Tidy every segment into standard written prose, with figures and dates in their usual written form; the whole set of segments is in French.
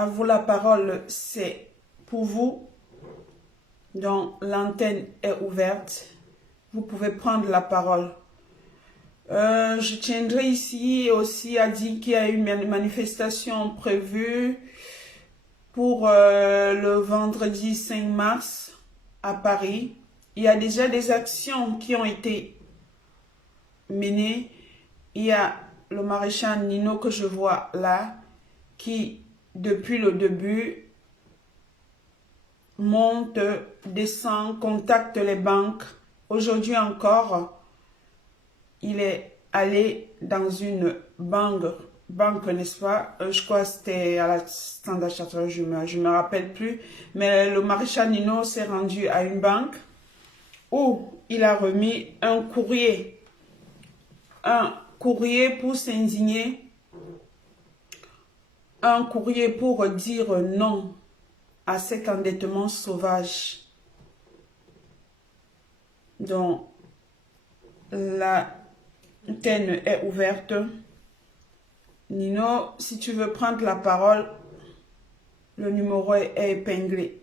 à vous la parole, c'est pour vous. Donc, l'antenne est ouverte. Vous pouvez prendre la parole. Je tiendrai ici aussi à dire qu'il y a eu une manifestation prévue pour le vendredi 5 mars à Paris. Il y a déjà des actions qui ont été menées. Il y a le maréchal Nino que je vois là, qui depuis le début monte, descend, contacte les banques. Aujourd'hui encore, il est allé dans une banque, n'est-ce pas? Je crois que c'était à la Standard Chartered, je me rappelle plus. Mais le maréchal Nino s'est rendu à une banque où il a remis un courrier pour s'indigner, un courrier pour dire non à cet endettement sauvage. Donc, la antenne est ouverte. Nino, si tu veux prendre la parole, le numéro est épinglé.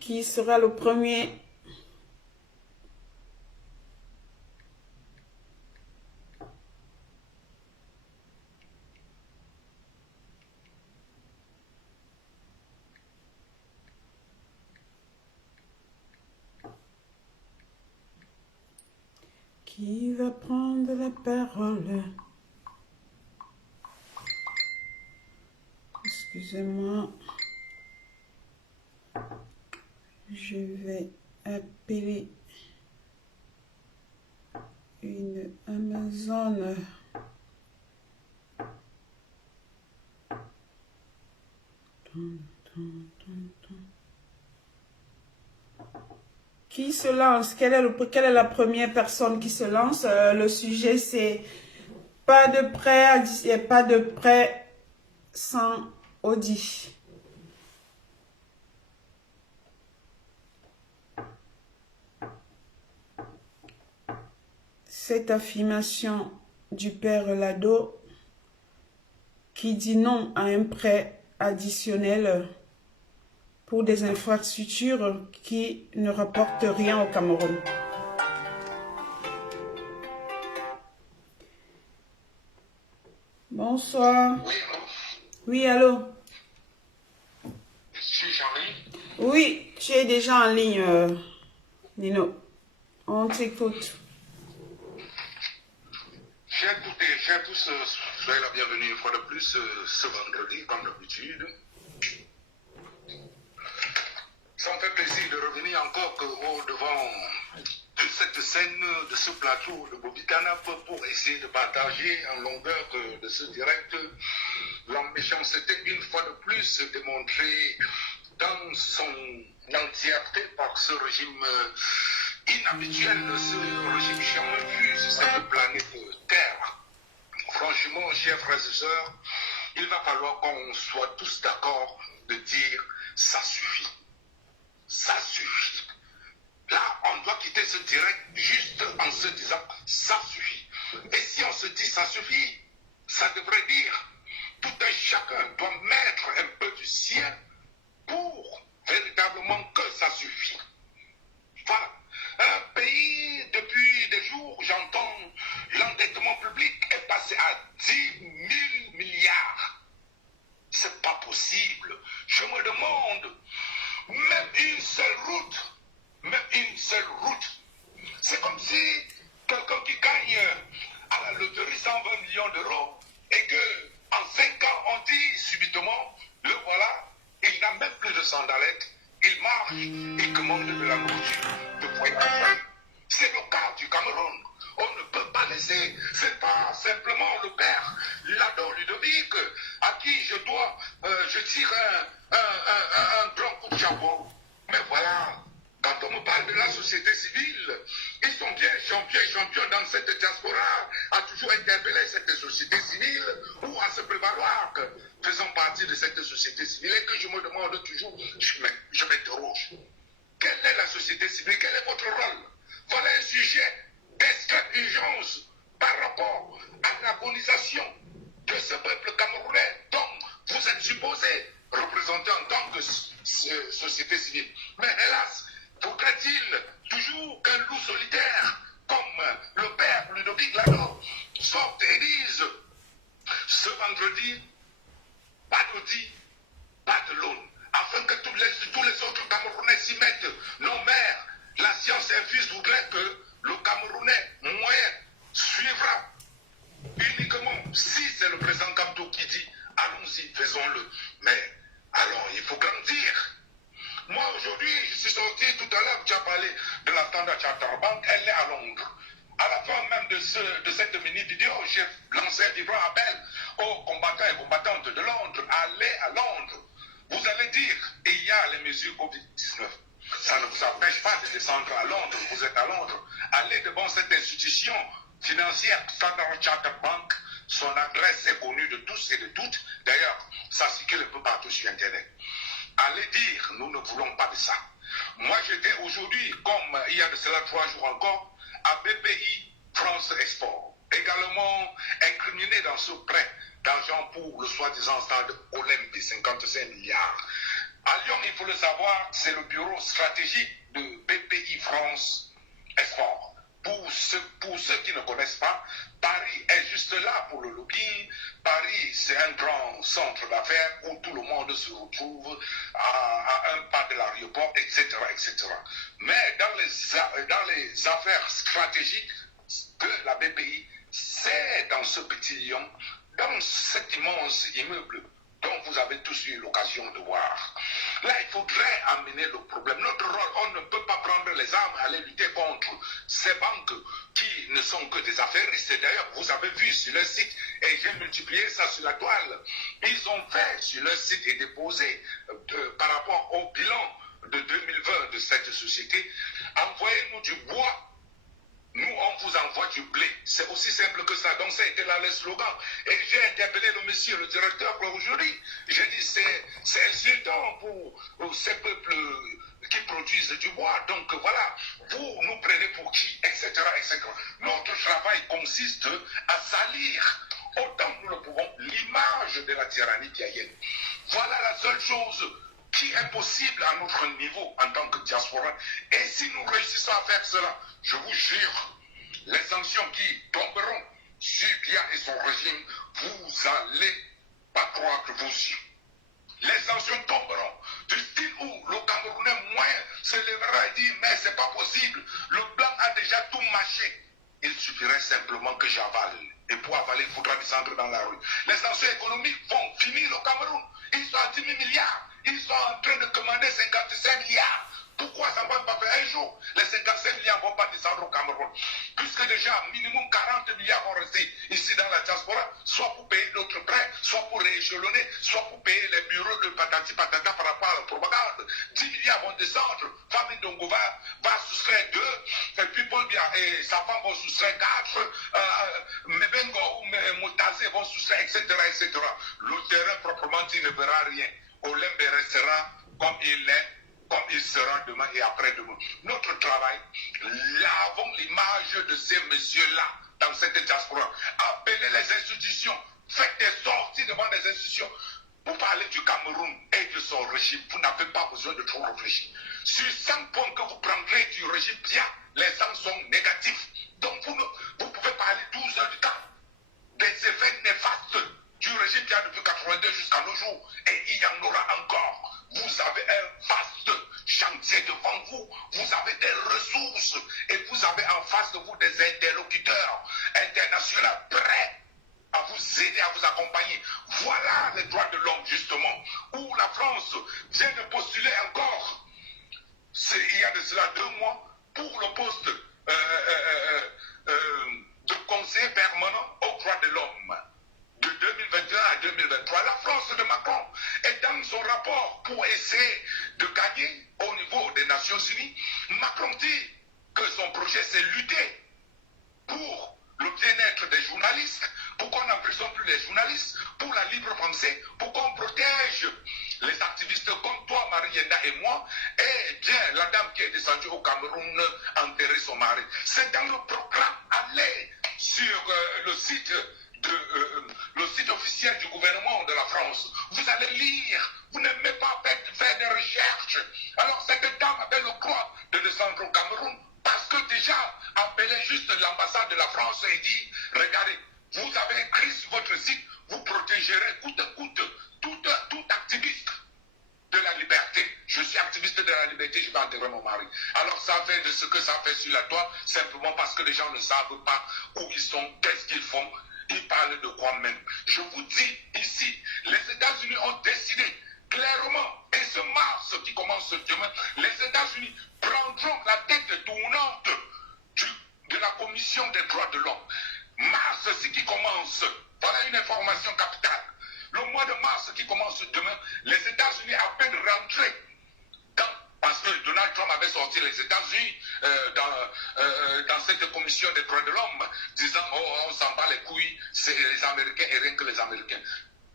Qui sera le premier? Qui va prendre la parole? Excusez-moi. Je vais appeler une Amazon. Qui se lance? Quelle est la première personne qui se lance? Le sujet, c'est pas de prêt sans audit. Cette affirmation du père Lado qui dit non à un prêt additionnel pour des infrastructures qui ne rapportent rien au Cameroun. Bonsoir. Oui, allô? Je suis en ligne. Oui, tu es déjà en ligne, Nino. On t'écoute. Chers tous, soyez la bienvenue une fois de plus ce vendredi, comme d'habitude. Ça me fait plaisir de revenir encore au-devant de cette scène, de ce plateau de Bobby Canap pour essayer de partager en longueur de ce direct l'ambition-c'était une fois de plus démontrée dans son entièreté par ce régime inhabituel, ce régime jamais vu sur cette planète Terre. Franchement, chers frères et sœurs, il va falloir qu'on soit tous d'accord de dire ça suffit. Ça suffit. Là, on doit quitter ce direct juste en se disant ça suffit. Et si on se dit ça suffit, ça devrait dire tout un chacun doit mettre un peu du sien pour véritablement que ça suffit. Voilà. Un pays, depuis des jours, j'entends l'endettement public est passé à 10 000 milliards. C'est pas possible. Je me demande, même une seule route, c'est comme si quelqu'un qui gagne à la loterie 120 millions d'euros et que en 5 ans on dit subitement, le voilà, il n'a même plus de sandalettes, il marche, il commande de la nourriture de foyer en foyer. C'est le cas du Cameroun. On ne peut pas laisser, c'est pas simplement le père Lado Ludovic à qui je tire un grand coup de chapeau. Mais voilà, quand Quand on me parle de la société civile, ils sont bien champions dans cette diaspora, à toujours interpeller cette société civile ou à se prévaloir que faisons partie de cette société civile et que je me demande toujours, je m'interroge. Quelle est la société civile? Quel est votre rôle? Voilà un sujet d'extrême urgence par rapport à l'agonisation de ce peuple camerounais dont vous êtes supposé représenter en tant que société civile. Mais hélas, faudrait-il toujours qu'un loup solitaire, comme le père Ludovic Lado, sorte et dise ce vendredi, pas d'audit, pas de l'aune, afin que tous les autres Camerounais s'y mettent. Non, mère, la science infuse voudrait que le Camerounais moyen suivra uniquement si c'est le président Kabdou qui dit allons-y, faisons-le. Mais alors, il faut grandir. Moi, aujourd'hui, je suis sorti tout à l'heure, tu as parlé de la Standard Chartered Bank, elle est à Londres. À la fin même de cette mini-vidéo, j'ai lancé un vibrant appel aux combattants et combattantes de Londres. Allez à Londres. Vous allez dire, il y a les mesures Covid-19. Ça ne vous empêche pas de descendre à Londres. Vous êtes à Londres. Allez devant cette institution financière, Standard Chartered Bank. Son adresse est connue de tous et de toutes. D'ailleurs, ça circule un peu partout sur Internet. Allez dire, nous ne voulons pas de ça. Moi, j'étais aujourd'hui, comme il y a de cela 3 jours encore, à BPI France Export, également incriminé dans ce prêt d'argent pour le soi-disant stade olympique, 55 milliards. À Lyon, il faut le savoir, c'est le bureau stratégique de BPI France Export. Pour ceux qui ne connaissent pas, Paris est juste là pour le lobbying. Paris, c'est un grand centre d'affaires où tout le monde se retrouve à un pas de l'aéroport, etc., etc. Mais dans les affaires stratégiques de la BPI, c'est dans ce petit lion, dans cet immense immeuble dont vous avez tous eu l'occasion de voir. Là, il faudrait amener le problème. Notre rôle, on ne peut pas prendre les armes et aller lutter contre ces banques qui ne sont que des affairistes. D'ailleurs, vous avez vu sur leur site, et j'ai multiplié ça sur la toile, ils ont fait sur leur site et déposé par rapport au bilan de 2020 de cette société, envoyez-nous du bois. Nous, on vous envoie du blé. C'est aussi simple que ça. Donc, ça a été là le slogan. Et j'ai interpellé le monsieur, le directeur, aujourd'hui. J'ai dit, c'est insultant pour ces peuples qui produisent du bois. Donc, voilà, vous nous prenez pour qui, etc., etc. Notre travail consiste à salir, autant que nous le pouvons, l'image de la tyrannie piaïenne. Voilà la seule chose qui est possible à notre niveau en tant que diaspora. Et si nous réussissons à faire cela, je vous jure, les sanctions qui tomberont sur Biya et son régime, vous allez pas croire que vous y. Les sanctions tomberont du style où le Camerounais moyen se lèvera et dit mais c'est pas possible, le blanc a déjà tout mâché. Il suffirait simplement que j'avale. Et pour avaler, il faudra descendre dans la rue. Les sanctions économiques vont finir au Cameroun. Ils sont à 10 000 milliards. Ils sont en train de commander 55 milliards. Pourquoi ça ne va pas faire un jour? Les 55 milliards ne vont pas descendre au Cameroun. Puisque déjà, minimum 40 milliards vont rester ici dans la diaspora, soit pour payer d'autres prêts, soit pour rééchelonner, soit pour payer les bureaux de patati patata par rapport à la propagande. 10 milliards vont descendre. Famille Dongo va soustraire 2, et puis Paul Biya et sa femme vont soustraire 4, Mebengo ou Moutazé vont soustraire, etc., etc. Le terrain proprement dit ne verra rien. Olympe restera comme il est, comme il sera demain et après-demain. Notre travail, lavons l'image de ces messieurs-là dans cette diaspora. Appelez les institutions, faites des sorties devant les institutions. Pour parler du Cameroun et de son régime, vous n'avez pas besoin de trop réfléchir. Sur 5 points que vous prendrez du régime Biya, les 5 sont négatifs. Donc vous pouvez parler 12 heures du temps des effets néfastes du régime Biya depuis 82 jusqu'à nos jours. Et il y en aura encore. Vous avez un vaste chantier devant vous. Vous avez des ressources. Et vous avez en face de vous des interlocuteurs internationaux prêts à vous aider, à vous accompagner. Voilà les droits de l'homme, justement, où la France vient de postuler encore, il y a de cela 2 mois, pour le poste de conseiller permanent aux droits de l'homme. De 2021 à 2023, la France de Macron est dans son rapport pour essayer de gagner au niveau des Nations Unies, Macron dit que son projet c'est lutter pour le bien-être des journalistes, pour qu'on n'emprisonne plus les journalistes, pour la libre pensée, pour qu'on protège les activistes comme toi, Marie Yenda et moi, et bien la dame qui est descendue au Cameroun enterrer son mari. C'est dans le programme. Allez sur le site officiel du gouvernement de la France. Vous allez lire. Vous n'aimez pas faire des recherches. Alors cette dame avait le droit de descendre au Cameroun parce que déjà appelait juste l'ambassade de la France et dit, regardez, vous avez écrit sur votre site, vous protégerez coûte que coûte tout activiste de la liberté. Je suis activiste de la liberté, je vais enterrer mon mari. Alors ça fait de ce que ça fait sur la toile, simplement parce que les gens ne savent pas où ils sont, qu'est-ce qu'ils font. Ils parlent de quoi même. Je vous dis ici, les États-Unis ont décidé clairement, et ce mars qui commence demain, les États-Unis prendront la tête tournante de la Commission des droits de l'homme. Mars, ce qui commence, voilà une information capitale. Le mois de mars qui commence demain, les États-Unis à peine rentrés parce que Donald Trump avait sorti les États-Unis dans cette commission des droits de l'homme, disant oh, on s'en bat les couilles, c'est les Américains et rien que les Américains.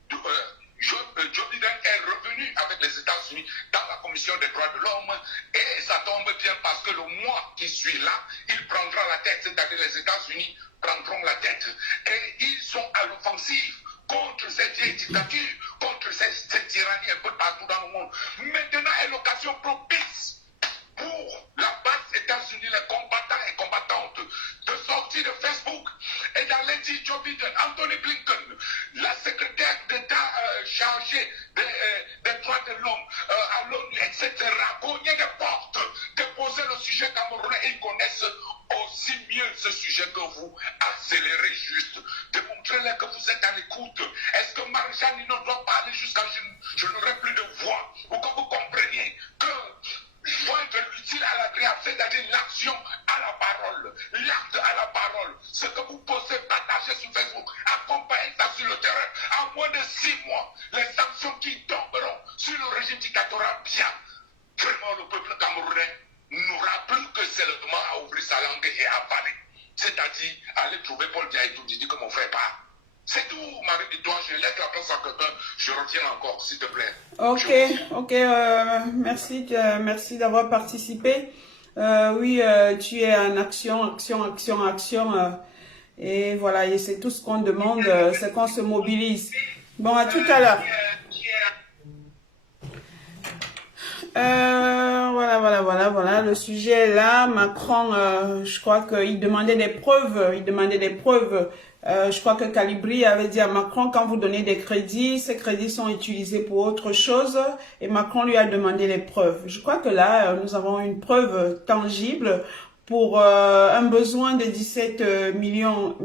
Joe Biden est revenu avec les États-Unis dans la commission des droits de l'homme et ça tombe bien parce que le mois qui suit là, il prendra la tête, c'est-à-dire les États-Unis prendront la tête et ils sont à l'offensive contre cette vieille dictature, contre cette tyrannie un peu partout dans le monde. Maintenant est l'occasion propice pour la base États-Unis, les combattants et combattantes, de sortir de Facebook et d'aller dire Joe Biden, Anthony Blinken, la secrétaire d'État chargée des droits de l'homme à l'ONU, etc., cogner des portes, déposer le sujet camerounais. Ils connaissent aussi mieux ce sujet que vous. Accélérez juste, démontrez-leur que vous êtes à l'écoute. Est-ce que Marie-Jeanne ne doit parler jusqu'à je n'aurai plus de voix, ou que vous compreniez que joindre l'utile à l'agréable, c'est-à-dire l'action à la parole, l'acte à la parole, ce que vous posez, partagez sur Facebook, accompagnez ça sur le terrain. En moins de 6 mois, les sanctions qui tomberont sur le régime dictatorial, bien, vraiment le peuple camerounais n'aura plus que seulement à ouvrir sa langue et à parler. C'est-à-dire, aller trouver Paul Biya et tout, dit que mon frère part. C'est tout, Marie, et toi, je laisse la place à quelqu'un, je reviens encore, s'il te plaît. Ok, merci d'avoir participé. Oui, tu es en action, et voilà, et c'est tout ce qu'on demande, c'est qu'on se mobilise. Bon, à tout à l'heure. Voilà, le sujet est là. Macron, je crois qu'il demandait des preuves, je crois que Calibri avait dit à Macron, quand vous donnez des crédits, ces crédits sont utilisés pour autre chose, et Macron lui a demandé les preuves. Je crois que là, nous avons une preuve tangible pour un besoin de 17 milliards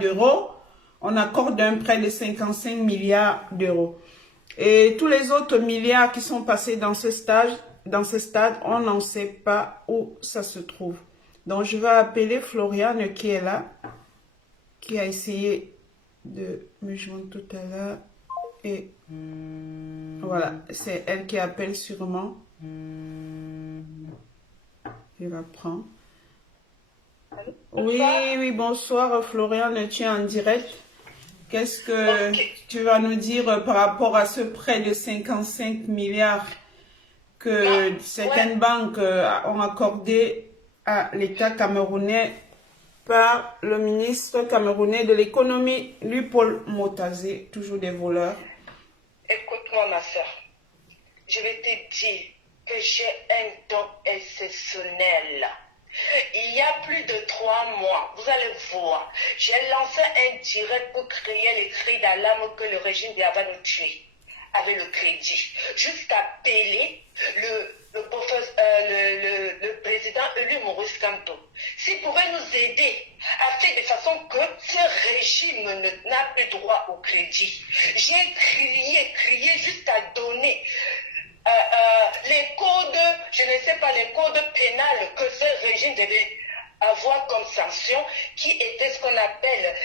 d'euros. On accorde un prêt de 55 milliards d'euros. Et tous les autres milliards qui sont passés dans ce stade, on n'en sait pas où ça se trouve. Donc, je vais appeler Floriane qui est là, qui a essayé de me joindre tout à l'heure. Et voilà, c'est elle qui appelle sûrement. Je la prends. Oui, bonsoir Floriane, tu es en direct. Qu'est-ce que tu vas nous dire par rapport à ce prêt de 55 milliards que certaines banques ont accordé à l'État camerounais par le ministre camerounais de l'économie, Luc-Paul Motazé, toujours des voleurs? Écoute-moi, ma soeur. Je vais te dire que j'ai un don exceptionnel. Il y a plus de 3 mois, vous allez voir, j'ai lancé un direct pour créer les cris d'alarme que le régime va nous tuer avec le crédit. Jusqu'à appeler le président élu Maurice Kamto. S'il pouvait nous aider à faire de façon que ce régime n'a plus droit au crédit. J'ai crié jusqu'à donner les codes, je ne sais pas, les codes pénals que ce régime devait avoir comme sanction, qui était ce qu'on appelle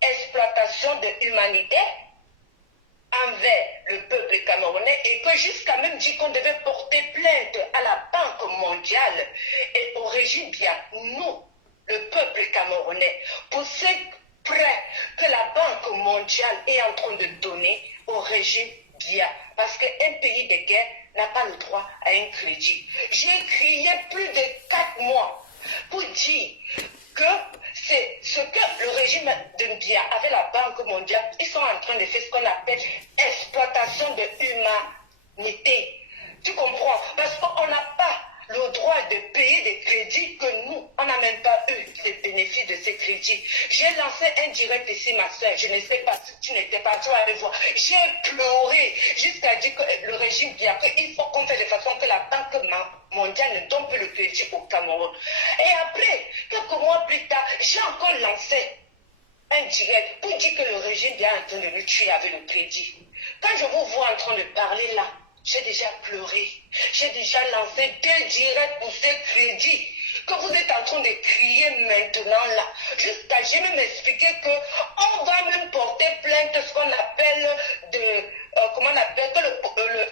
exploitation de l'humanité, envers le peuple camerounais et que jusqu'à même dit qu'on devait porter plainte à la Banque mondiale et au régime bien, nous, le peuple camerounais, pour ce prêt que la Banque mondiale est en train de donner au régime bien. Parce qu'un pays de guerre n'a pas le droit à un crédit. J'ai crié plus de 4 mois pour dire que c'est ce que le régime de Biya avec la Banque mondiale, ils sont en train de faire ce qu'on appelle exploitation de l'humanité. Tu comprends? Parce qu'on n'a pas le droit de payer des crédits que nous, on n'a même pas eu les bénéfices de ces crédits. J'ai lancé un direct ici, ma soeur. Je ne sais pas si tu n'étais pas, tu allais voir. J'ai pleuré jusqu'à dire que le régime Biya, qu'il faut qu'on fasse de façon que la Banque mondiale ne donne plus le crédit au Cameroun. Et après, quelques mois plus tard, j'ai encore lancé un direct pour dire que le régime Biya est en train de nous tuer avec le crédit. Quand je vous vois en train de parler là, j'ai déjà pleuré. J'ai déjà lancé 2 directs pour ce crédit que vous êtes en train de crier maintenant là. Jusqu'à j'ai même expliqué qu'on va même porter plainte, ce qu'on appelle comment on appelle, que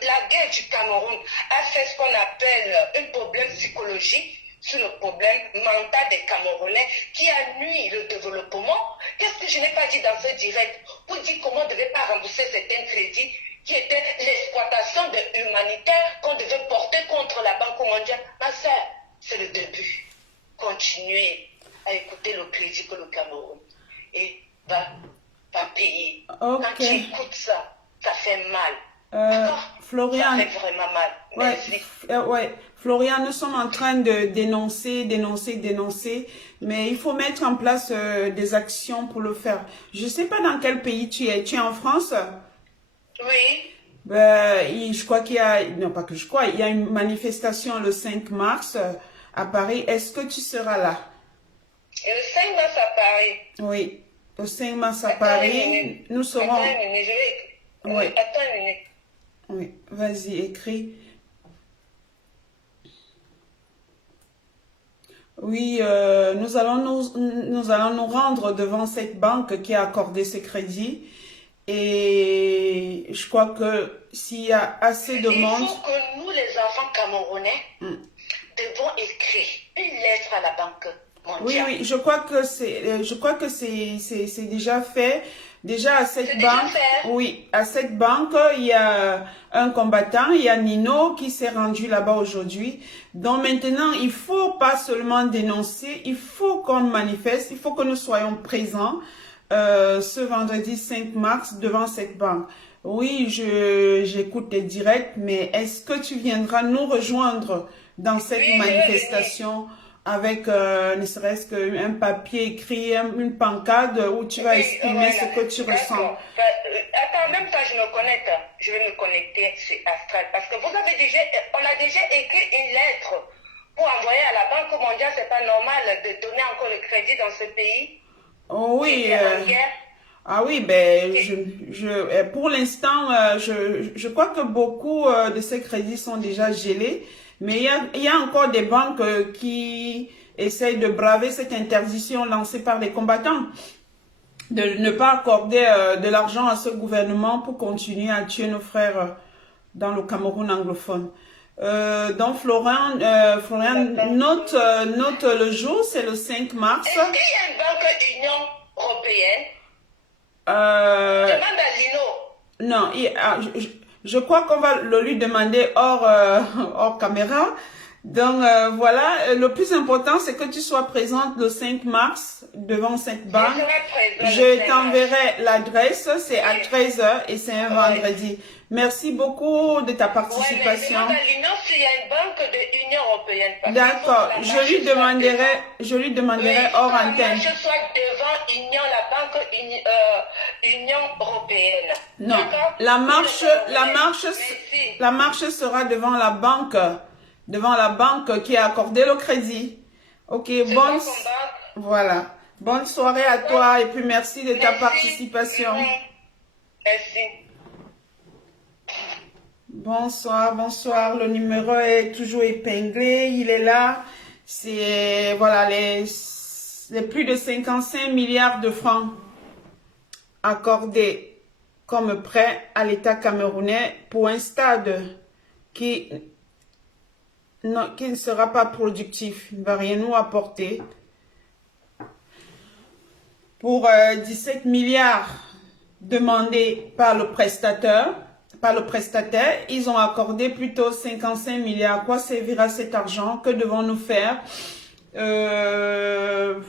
la guerre du Cameroun a fait ce qu'on appelle un problème psychologique sur le problème mental des Camerounais qui a nuit le développement. Qu'est-ce que je n'ai pas dit dans ce direct pour dire comment on ne devait pas rembourser certains crédits qui était l'exploitation de humanitaire qu'on devait porter contre la Banque mondiale. Ma soeur, c'est le début. Continuez à écouter le crédit que le Cameroun va payer. Ok. Quand tu écoutes ça, ça fait mal. Florian, ça fait vraiment mal. Merci. ouais, Florian, nous sommes en train de dénoncer, mais il faut mettre en place des actions pour le faire. Je ne sais pas dans quel pays tu es. Tu es en France? Oui. Je crois qu'il y a, non pas que je crois, il y a une manifestation le 5 mars à Paris. Est-ce que tu seras là? Et le 5 mars à Paris. Oui, le 5 mars à Attends Paris, une minute. nous serons... Attends une minute, Oui. Attends une minute. Oui, vas-y, écris. Oui, nous allons nous rendre devant cette banque qui a accordé ce crédit. Et je crois que s'il y a assez de monde... Il faut que nous, les enfants camerounais, devons écrire une lettre à la Banque mondiale. Oui, je crois que c'est déjà fait. Déjà à cette banque, oui, à cette banque, il y a un combattant, il y a Nino qui s'est rendu là-bas aujourd'hui. Donc maintenant, il faut pas seulement dénoncer, il faut qu'on manifeste, il faut que nous soyons présents ce vendredi 5 mars devant cette banque. Oui, j'écoute tes directs, mais est-ce que tu viendras nous rejoindre dans cette manifestation avec ne serait-ce qu'un papier écrit, une pancarte où tu vas exprimer ce que tu ressens. Attends, même pas je me connecte. Je vais me connecter sur Astral. Parce que on a déjà écrit une lettre pour envoyer à la Banque mondiale. C'est pas normal de donner encore le crédit dans ce pays. Oh oui. Ah oui, pour l'instant, je crois que beaucoup de ces crédits sont déjà gelés. Mais il y a encore des banques qui essayent de braver cette interdiction lancée par les combattants, de ne pas accorder de l'argent à ce gouvernement pour continuer à tuer nos frères dans le Cameroun anglophone. Donc Florian, note le jour, c'est le 5 mars. Est-ce qu'il y a une banque Union européenne? Demande à Lino. Non, je crois qu'on va le lui demander hors caméra. Donc voilà, le plus important c'est que tu sois présente le 5 mars devant cette banque. Je t'enverrai l'adresse, c'est à 13 h et c'est un vendredi. Merci beaucoup de ta participation. Ouais, mais demande à s'il y a une banque de l'Union européenne. D'accord, je lui demanderai hors antenne. Que soit devant la banque Union européenne. Non, la marche sera devant la banque qui a accordé le crédit. Ok, voilà. Bonne soirée à toi et puis merci de ta participation. Merci. Bonsoir. Le numéro est toujours épinglé. Il est là. C'est, voilà, les plus de 55 milliards de francs accordés comme prêt à l'État camerounais pour un stade qui ne sera pas productif, il ne va rien nous apporter. Pour 17 milliards demandés par le prestataire, ils ont accordé plutôt 55 milliards. À quoi servira cet argent? Que devons-nous faire? Quelles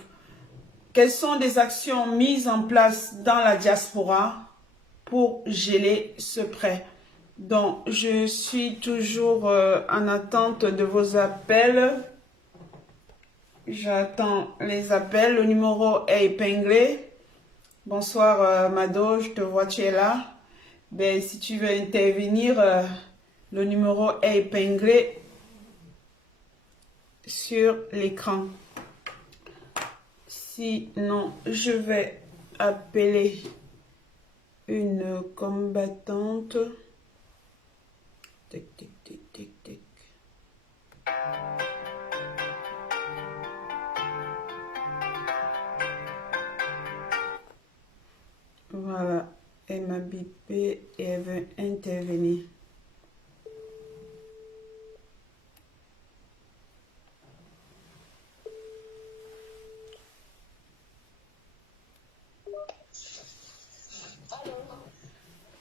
sont des actions mises en place dans la diaspora pour geler ce prêt? Donc, je suis toujours en attente de vos appels. J'attends les appels. Le numéro est épinglé. Bonsoir Mado, je te vois, tu es là. Ben, si tu veux intervenir, le numéro est épinglé sur l'écran. Sinon, je vais appeler une combattante. Tic, tic, tic, tic, tic. Voilà, elle m'a bipé et elle veut intervenir.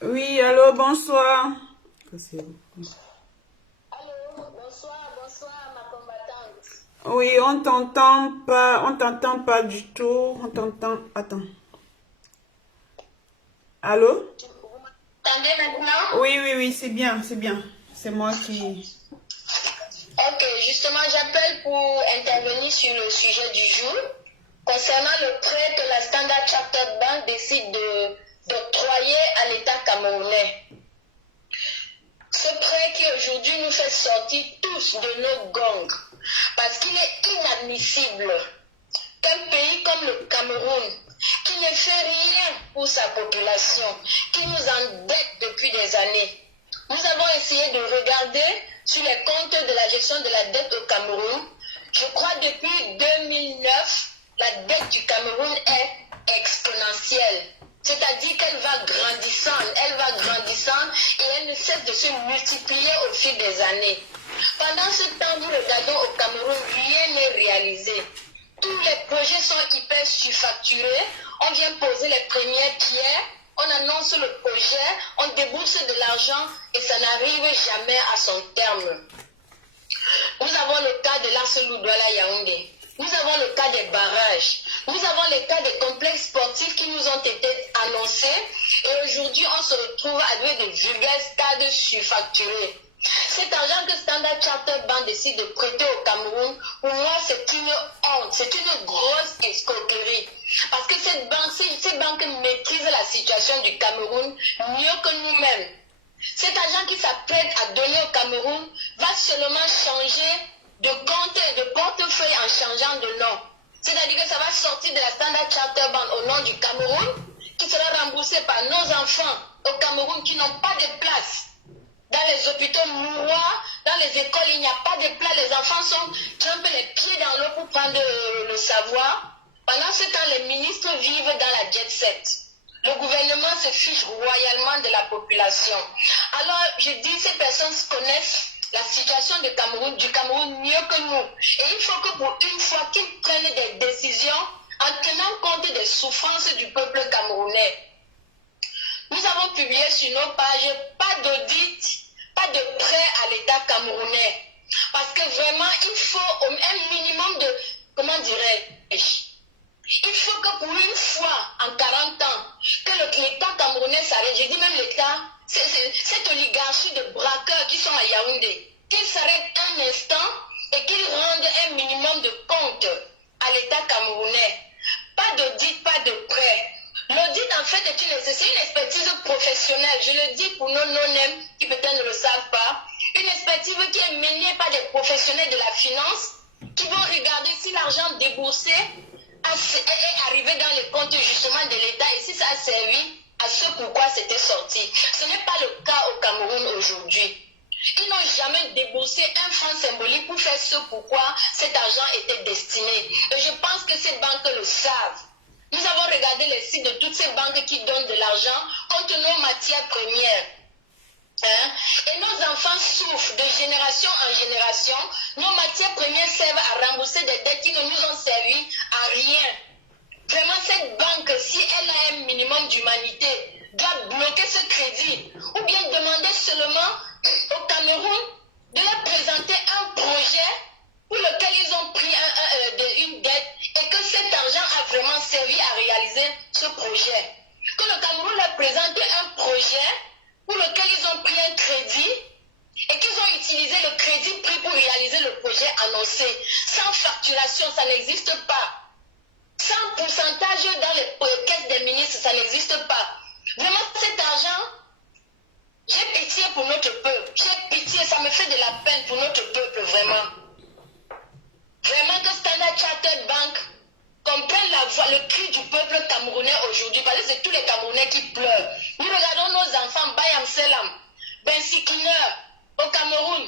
Oui, allô, bonsoir. Allô, bonsoir ma combattante. Oui, on t'entend pas du tout. On t'entend. Attends. Allô? Vous m'entendez maintenant? Oui, c'est bien. C'est moi qui. Ok, justement, j'appelle pour intervenir sur le sujet du jour concernant le prêt que la Standard Chartered Bank décide d'octroyer à l'État camerounais. Ce prêt qui aujourd'hui nous fait sortir tous de nos gongs, parce qu'il est inadmissible qu'un pays comme le Cameroun, qui ne fait rien pour sa population, qui nous endette depuis des années. Nous avons essayé de regarder sur les comptes de la gestion de la dette au Cameroun. Je crois depuis 2009, la dette du Cameroun est exponentielle. C'est-à-dire qu'elle va grandissant et elle ne cesse de se multiplier au fil des années. Pendant ce temps, nous regardons au Cameroun, rien n'est réalisé. Tous les projets sont hyper surfacturés. On vient poser les premières pierres, on annonce le projet, on débourse de l'argent et ça n'arrive jamais à son terme. Nous avons le cas de l'Arcelou-Douala Yaoundé. Nous avons le cas des barrages. Nous avons le cas des complexes sportifs qui nous ont été annoncés. Et aujourd'hui, on se retrouve avec des vulgaires stades surfacturés. Cet argent que Standard Chartered Bank décide de prêter au Cameroun, pour moi, c'est une honte, c'est une grosse escroquerie. Parce que ces banques maîtrisent la situation du Cameroun mieux que nous-mêmes. Cet argent qui s'apprête à donner au Cameroun va seulement changer de compte et de portefeuille en changeant de nom. C'est-à-dire que ça va sortir de la Standard Chartered Bank au nom du Cameroun, qui sera remboursé par nos enfants au Cameroun qui n'ont pas de place. Dans les hôpitaux mouroirs, dans les écoles, il n'y a pas de place. Les enfants trempent les pieds dans l'eau pour prendre le savoir. Pendant ce temps, les ministres vivent dans la jet set. Le gouvernement se fiche royalement de la population. Alors, je dis, ces personnes connaissent la situation du Cameroun mieux que nous. Et il faut que pour une fois qu'ils prennent des décisions en tenant compte des souffrances du peuple camerounais. Nous avons publié sur nos pages pas d'audit, pas de prêt à l'État camerounais. Parce que vraiment, il faut un minimum de, comment dirais-je, il faut que pour une fois en 40 ans, que l'État camerounais s'arrête. Je dis même l'État, cette oligarchie de braqueurs qui sont à Yaoundé, qu'ils s'arrêtent un instant et qu'ils rendent un minimum de compte à l'État camerounais. Pas d'audit, pas de prêt. L'audit, en fait, c'est une expertise professionnelle. Je le dis pour nos non-nèmes qui peut-être ne le savent pas. Une expertise qui est menée par des professionnels de la finance qui vont regarder si l'argent déboursé est arrivé dans les comptes justement de l'État et si ça a servi à ce pourquoi c'était sorti. Ce n'est pas le cas au Cameroun aujourd'hui. Ils n'ont jamais déboursé un franc symbolique pour faire ce pourquoi cet argent était destiné. Et je pense que ces banques le savent. Nous avons regardé les sites de toutes ces banques qui donnent de l'argent contre nos matières premières. Hein? Et nos enfants souffrent de génération en génération. Nos matières premières servent à rembourser des dettes qui ne nous ont servi à rien. Vraiment, cette banque, si elle a un minimum d'humanité, doit bloquer ce crédit ou bien demander seulement au Cameroun de leur présenter un projet pour lequel ils ont pris une dette et que cet argent a vraiment servi à réaliser ce projet. Que le Cameroun leur présente un projet pour lequel ils ont pris un crédit et qu'ils ont utilisé le crédit pris pour réaliser le projet annoncé. Sans facturation, ça n'existe pas. Sans pourcentage dans les caisses des ministres, ça n'existe pas. Vraiment, cet argent, j'ai pitié pour notre peuple. J'ai pitié, ça me fait de la peine pour notre peuple, vraiment. Vraiment que Standard Chartered Bank comprenne la voix, le cri du peuple camerounais aujourd'hui, parce que c'est tous les Camerounais qui pleurent. Nous regardons nos enfants, Bayam Selam, Bensikiner, au Cameroun.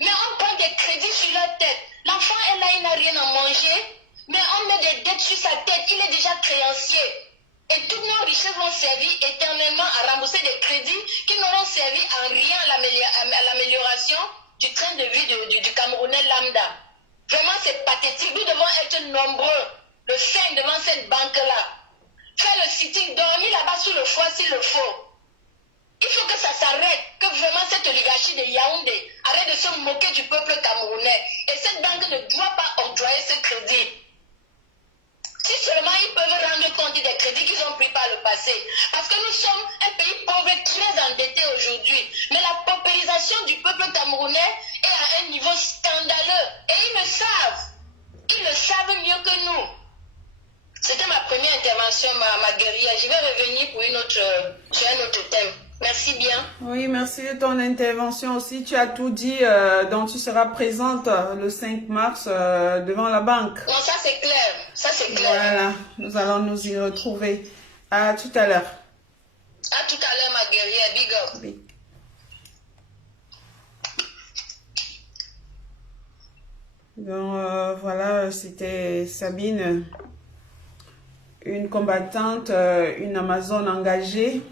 Mais on prend des crédits sur leur tête. L'enfant est là, il n'a rien à manger, mais on met des dettes sur sa tête, il est déjà créancier. Et toutes nos richesses vont servir éternellement à rembourser des crédits qui n'auront servi en rien à l'amélioration du train de vie du Camerounais lambda. Vraiment, c'est pathétique. Nous devons être nombreux de faire devant cette banque-là. Faire le sitting, dormir là-bas sous le foie s'il le faut. Il faut que ça s'arrête, que vraiment cette oligarchie de Yaoundé arrête de se moquer du peuple camerounais. Et cette banque ne doit pas octroyer ce crédit. Si seulement ils peuvent rendre compte des crédits qu'ils ont pris par le passé. Parce que nous sommes un pays pauvre et très endetté aujourd'hui. Mais la paupérisation du peuple camerounais est à un niveau scandaleux. Et ils le savent. Ils le savent mieux que nous. C'était ma première intervention, ma guerrière. Je vais revenir pour sur un autre thème. Merci bien. Oui, merci de ton intervention aussi. Tu as tout dit, donc tu seras présente le 5 mars devant la banque. Non, ça c'est clair. Ça c'est clair. Voilà, nous allons nous y retrouver. À tout à l'heure. À tout à l'heure, ma guerrière. Big up. Oui. Donc voilà, c'était Sabine, une combattante, une Amazone engagée,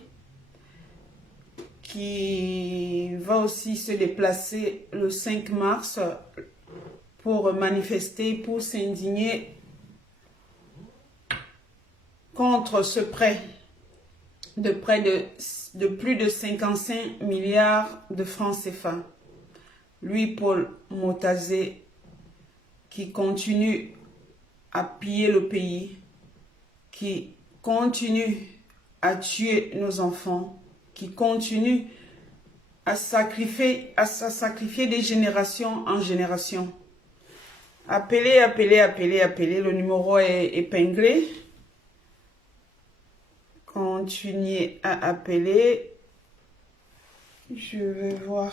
qui va aussi se déplacer le 5 mars pour manifester, pour s'indigner contre ce prêt de plus de 55 milliards de francs CFA. Lui, Paul Motazé, qui continue à piller le pays, qui continue à tuer nos enfants, qui continue à sacrifier des générations en génération. Appelez, appelez, appelez, appelez. Le numéro est épinglé. Continuez à appeler. Je vais voir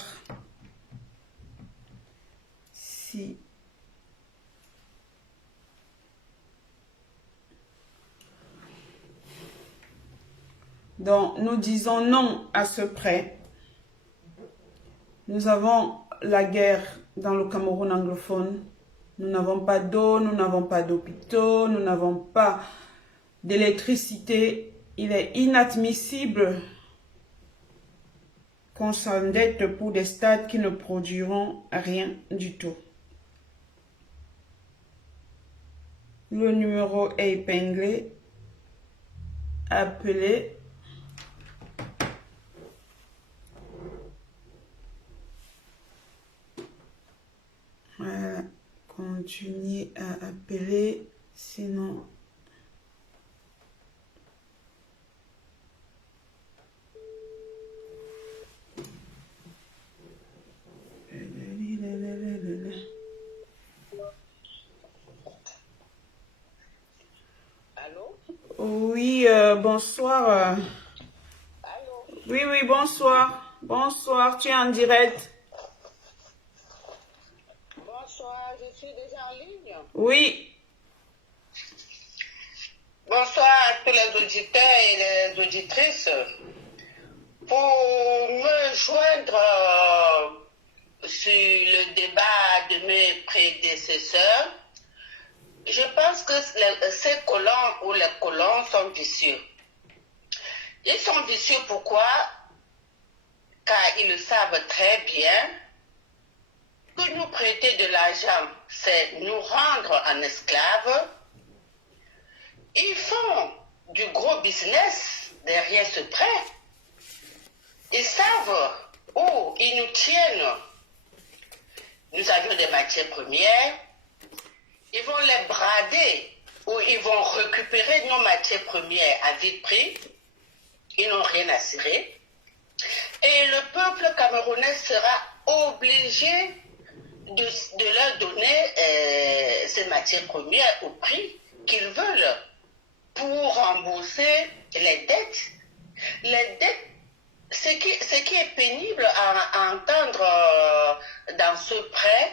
si... Donc, nous disons non à ce prêt. Nous avons la guerre dans le Cameroun anglophone. Nous n'avons pas d'eau, nous n'avons pas d'hôpitaux, nous n'avons pas d'électricité. Il est inadmissible qu'on s'endette pour des stades qui ne produiront rien du tout. Le numéro est épinglé. Appelez. Voilà. Continuez à appeler, sinon... Allô? Oui, bonsoir. Allô? Oui, bonsoir. Bonsoir, tu es en direct. Bonsoir, je suis déjà en ligne. Oui. Bonsoir à tous les auditeurs et les auditrices. Pour me joindre sur le débat de mes prédécesseurs, je je pense que ces colons ou les colons sont vicieux. Ils sont vicieux pourquoi? Car ils le savent très bien que nous prêter de l'argent, c'est nous rendre en esclaves. Ils font du gros business derrière ce prêt. Ils savent où ils nous tiennent. Nous avions des matières premières. Ils vont les brader ou ils vont récupérer nos matières premières à vite prix. Ils n'ont rien à cirer. Et le peuple camerounais sera obligé de leur donner ces matières premières au prix qu'ils veulent pour rembourser les dettes. Les dettes, ce qui est pénible à entendre dans ce prêt,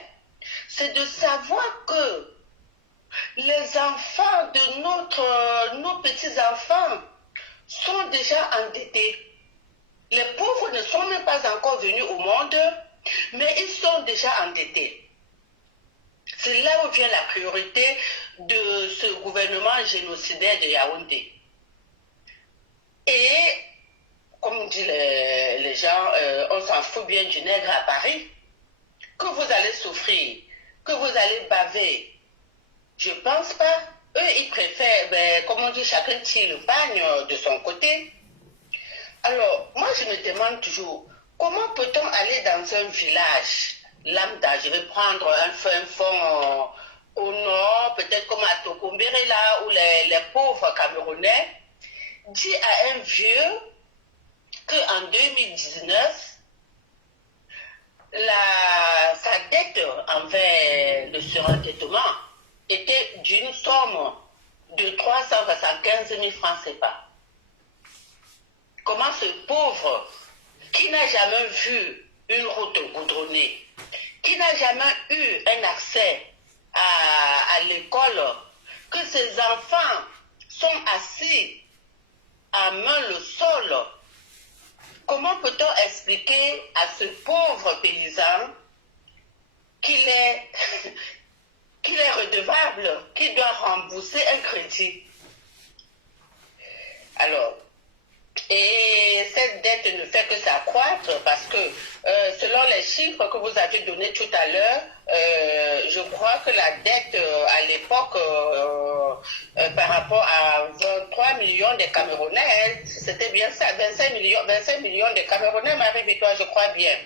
c'est de savoir que les enfants de nos petits-enfants sont déjà endettés. Les pauvres ne sont même pas encore venus au monde, mais ils sont déjà endettés. C'est là où vient la priorité de ce gouvernement génocidaire de Yaoundé. Et, comme disent les gens, on s'en fout bien du nègre à Paris. Que vous allez souffrir, que vous allez baver, je ne pense pas. Eux, ils préfèrent, comme on dit, chacun tire le pagne de son côté. Alors, moi, je me demande toujours, comment peut-on aller dans un village lambda? Je vais prendre un fond au nord, peut-être comme à Tokombéré, là où les pauvres Camerounais, dit à un vieux qu'en 2019, sa dette envers le surendettement était d'une somme de 375 000 francs CFA. Comment ce pauvre, qui n'a jamais vu une route goudronnée, qui n'a jamais eu un accès à l'école, que ses enfants sont assis à main le sol, comment peut-on expliquer à ce pauvre paysan qu'il est redevable, qu'il doit rembourser un crédit? Alors, et cette dette ne fait que s'accroître parce que selon les chiffres que vous avez donnés tout à l'heure, je crois que la dette à l'époque par rapport à 23 millions de Camerounais, c'était bien ça, 25 millions de Camerounais, Marie-Victoire, je crois bien.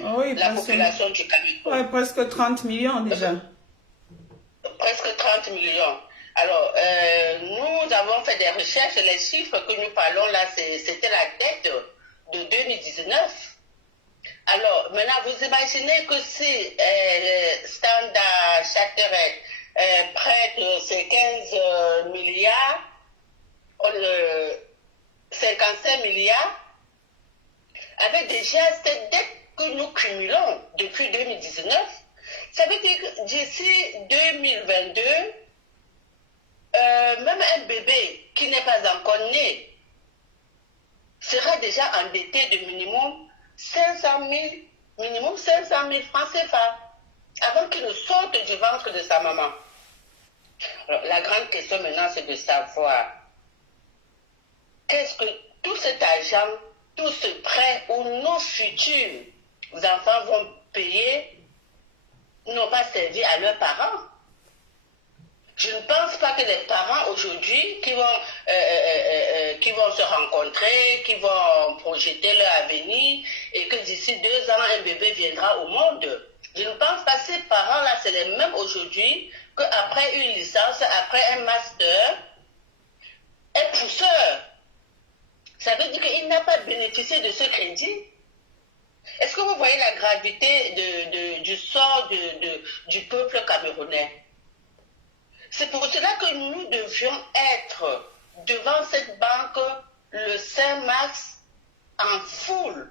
Oui, la population du Cameroun. Oui, presque 30 millions déjà. Presque 30 millions. Alors, nous avons fait des recherches et les chiffres que nous parlons là, c'était la dette de 2019. Alors, maintenant, vous imaginez que si Standard Chartered prête ces 15 milliards, 55 milliards, avec déjà cette dette que nous cumulons depuis 2019, ça veut dire que d'ici 2022, même un bébé qui n'est pas encore né sera déjà endetté de minimum 500 000 francs CFA avant qu'il ne sorte du ventre de sa maman. Alors, la grande question maintenant, c'est de savoir qu'est-ce que tout cet argent, tout ce prêt où nos futurs enfants vont payer n'ont pas servi à leurs parents. Je ne pense pas que les parents aujourd'hui qui vont se rencontrer, qui vont projeter leur avenir et que d'ici 2 ans, un bébé viendra au monde. Je ne pense pas que ces parents-là, c'est les mêmes aujourd'hui qu'après une licence, après un master, un pousseur. Ça veut dire qu'il n'a pas bénéficié de ce crédit. Est-ce que vous voyez la gravité du sort du peuple camerounais? C'est pour cela que nous devions être devant cette banque le 5 mars en foule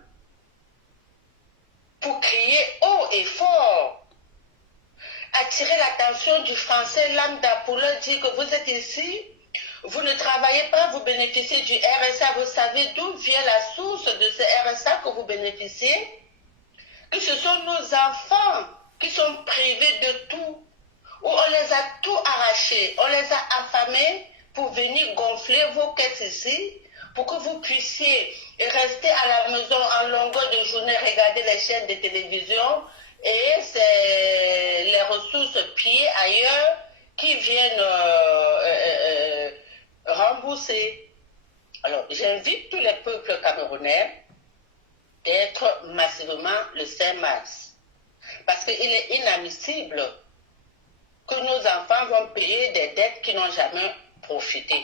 pour crier haut et fort, attirer l'attention du français lambda pour leur dire que vous êtes ici, vous ne travaillez pas, vous bénéficiez du RSA, vous savez d'où vient la source de ce RSA que vous bénéficiez, que ce sont nos enfants qui sont privés de tout. où on les a tout arrachés, on les a affamés pour venir gonfler vos caisses ici, pour que vous puissiez rester à la maison en longueur de journée, regarder les chaînes de télévision, et c'est les ressources pillées ailleurs qui viennent rembourser. Alors, j'invite tous les peuples camerounais d'être massivement le 5 mars. Parce qu'il est inadmissible que nos enfants vont payer des dettes qui n'ont jamais profité.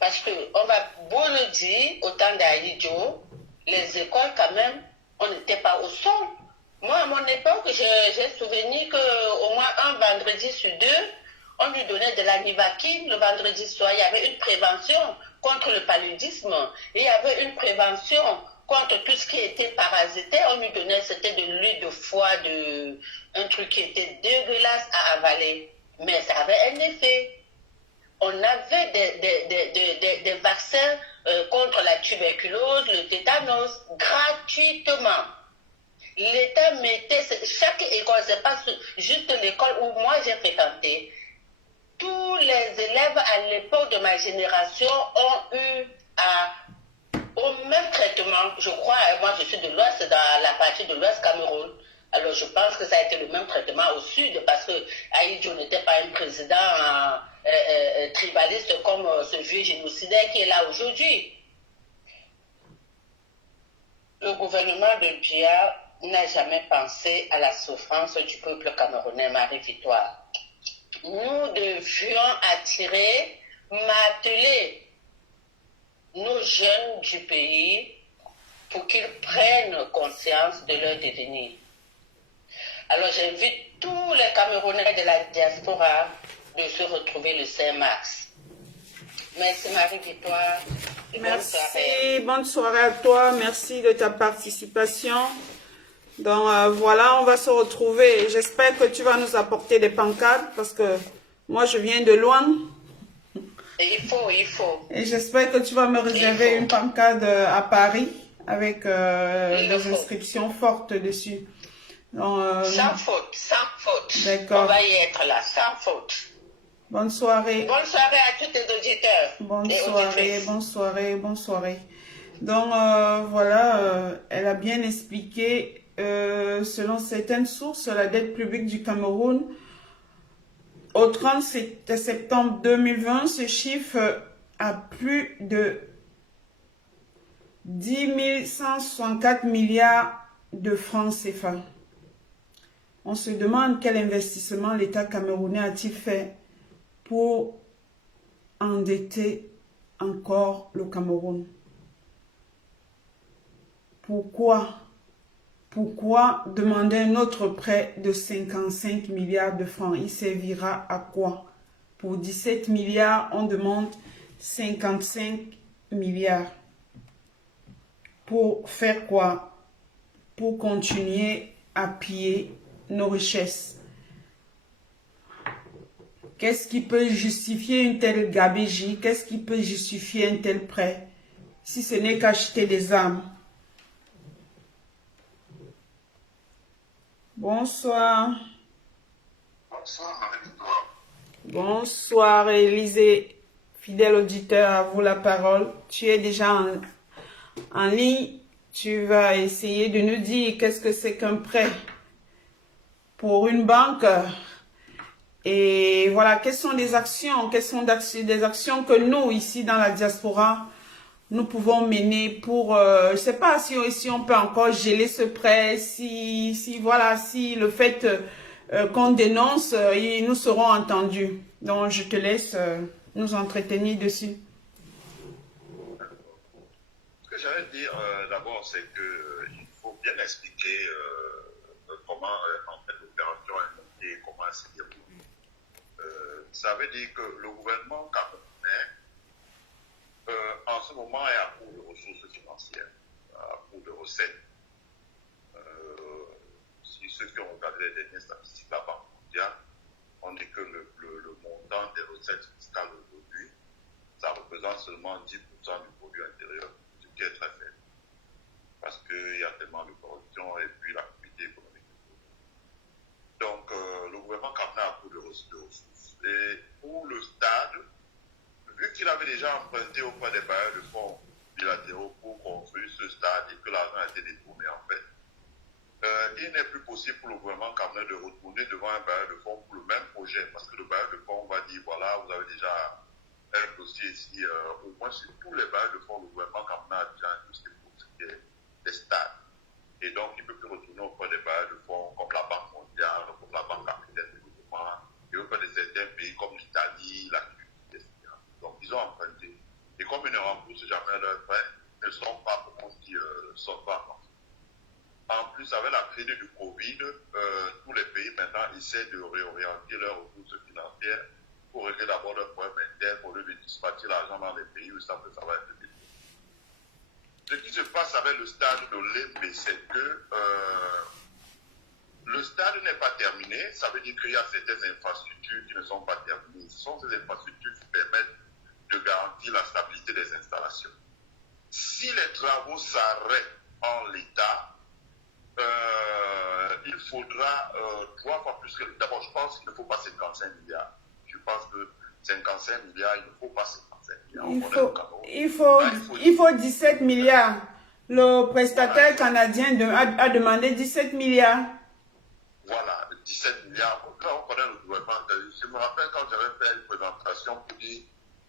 Parce qu'on va beau le dire, au temps d'Aïdjo, les écoles quand même, on n'était pas au sol. Moi, à mon époque, j'ai souvenir qu'au moins un vendredi sur deux, on lui donnait de la nivaquine le vendredi soir. Il y avait une prévention contre le paludisme. Et il y avait une prévention contre tout ce qui était parasité. On lui donnait, c'était de l'huile de foie, un truc qui était dégueulasse à avaler. Mais ça avait un effet. On avait des vaccins contre la tuberculose, le tétanos, gratuitement. L'État mettait, chaque école, c'est pas juste l'école où moi j'ai fréquenté, tous les élèves à l'époque de ma génération ont eu au même traitement, je crois, moi je suis de l'Ouest, dans la partie de l'Ouest Cameroun. Alors je pense que ça a été le même traitement au Sud, parce que Aïdjo n'était pas un président tribaliste comme ce vieux génocidaire qui est là aujourd'hui. Le gouvernement de Biya n'a jamais pensé à la souffrance du peuple camerounais, Marie-Victoire. Nous devions attirer, marteler nos jeunes du pays pour qu'ils prennent conscience de leur devenir. Alors j'invite tous les Camerounais de la diaspora de se retrouver le 5 mars. Merci Marie-Victoire. Merci, bonne soirée à toi, merci de ta participation. Donc voilà, on va se retrouver. J'espère que tu vas nous apporter des pancartes parce que moi je viens de loin. Il faut. Et j'espère que tu vas me réserver une pancarte à Paris avec des inscriptions fortes dessus. Donc, sans faute. D'accord. On va y être là, sans faute. Bonne soirée. Bonne soirée à tous les auditeurs. Bonne soirée. Donc voilà, elle a bien expliqué, selon certaines sources, la dette publique du Cameroun au 30 septembre 2020 se chiffre à plus de 10 164 milliards de francs CFA. On se demande quel investissement l'État camerounais a-t-il fait pour endetter encore le Cameroun. Pourquoi demander un autre prêt de 55 milliards de francs? Il servira à quoi? Pour 17 milliards, on demande 55 milliards. Pour faire quoi? Pour continuer à piller nos richesses. Qu'est-ce qui peut justifier une telle gabegie? Qu'est-ce qui peut justifier un tel prêt? Si ce n'est qu'acheter des armes. Bonsoir. Bonsoir, Marie-Victoire. Bonsoir, Élisée. Fidèle auditeur, à vous la parole. Tu es déjà en ligne. Tu vas essayer de nous dire qu'est-ce que c'est qu'un prêt pour une banque. Et voilà, quelles sont des actions que nous, ici dans la diaspora, nous pouvons mener pour, je ne sais pas si on peut encore geler ce prêt, si le fait qu'on dénonce, nous serons entendus. Donc, je te laisse nous entretenir dessus. Ce que j'allais dire d'abord, c'est qu'il faut bien expliquer comment en fait l'opération est montée, comment elle s'est déroulée. Ça veut dire que le gouvernement camerounais, en ce moment, est à court de ressources financières, à court de recettes. Si ceux qui ont regardé les dernières statistiques de la Banque mondiale, on dit que le montant des recettes fiscales aujourd'hui, ça représente seulement 10% du produit intérieur, ce qui est très faible. Parce qu'il y a tellement de corruption et puis l'activité économique. Donc, le gouvernement camerounais a court de ressources. déjà emprunté auprès des bailleurs de fonds bilatéraux pour construire ce stade et que l'argent a été détourné en fait. Il n'est plus possible pour le gouvernement camerounais de retourner devant un bailleur de fonds pour le même projet, parce que le bailleur de fonds va dire, voilà, vous avez déjà un dossier ici, au moins sur tous les bailleurs de fonds, le gouvernement camerounais a déjà un dossier pour ce qui est des stades. Et donc, il ne peut plus retourner auprès des bailleurs de fonds comme la Banque mondiale, comme la Banque africaine de développement, et auprès de certains pays comme l'Italie, la Turquie, etc. Donc, ils ont emprunté. Et comme ils ne remboursent jamais leurs prêts, ils ne sont pas, comme on dit, sont pas avancés. En plus, avec la crise du Covid, tous les pays maintenant essaient de réorienter leurs ressources financières pour régler d'abord leurs problèmes internes au lieu de dispatcher l'argent dans les pays où ils savent que ça va être difficile. Ce qui se passe avec le stade de l'EMB, c'est que le stade n'est pas terminé. Ça veut dire qu'il y a certaines infrastructures qui ne sont pas terminées. Ce sont ces infrastructures qui permettent de garantir la stabilité des installations. Si les travaux s'arrêtent en l'état, il faudra 3 fois plus que... D'abord, je pense qu'il ne faut pas 55 milliards. Je pense que 55 milliards, il ne faut pas 55 milliards. Il faut 17 milliards. Le prestataire canadien a demandé 17 milliards. Voilà, 17 milliards. Là, on connaît le gouvernement. Je me rappelle quand j'avais fait une présentation pour dire,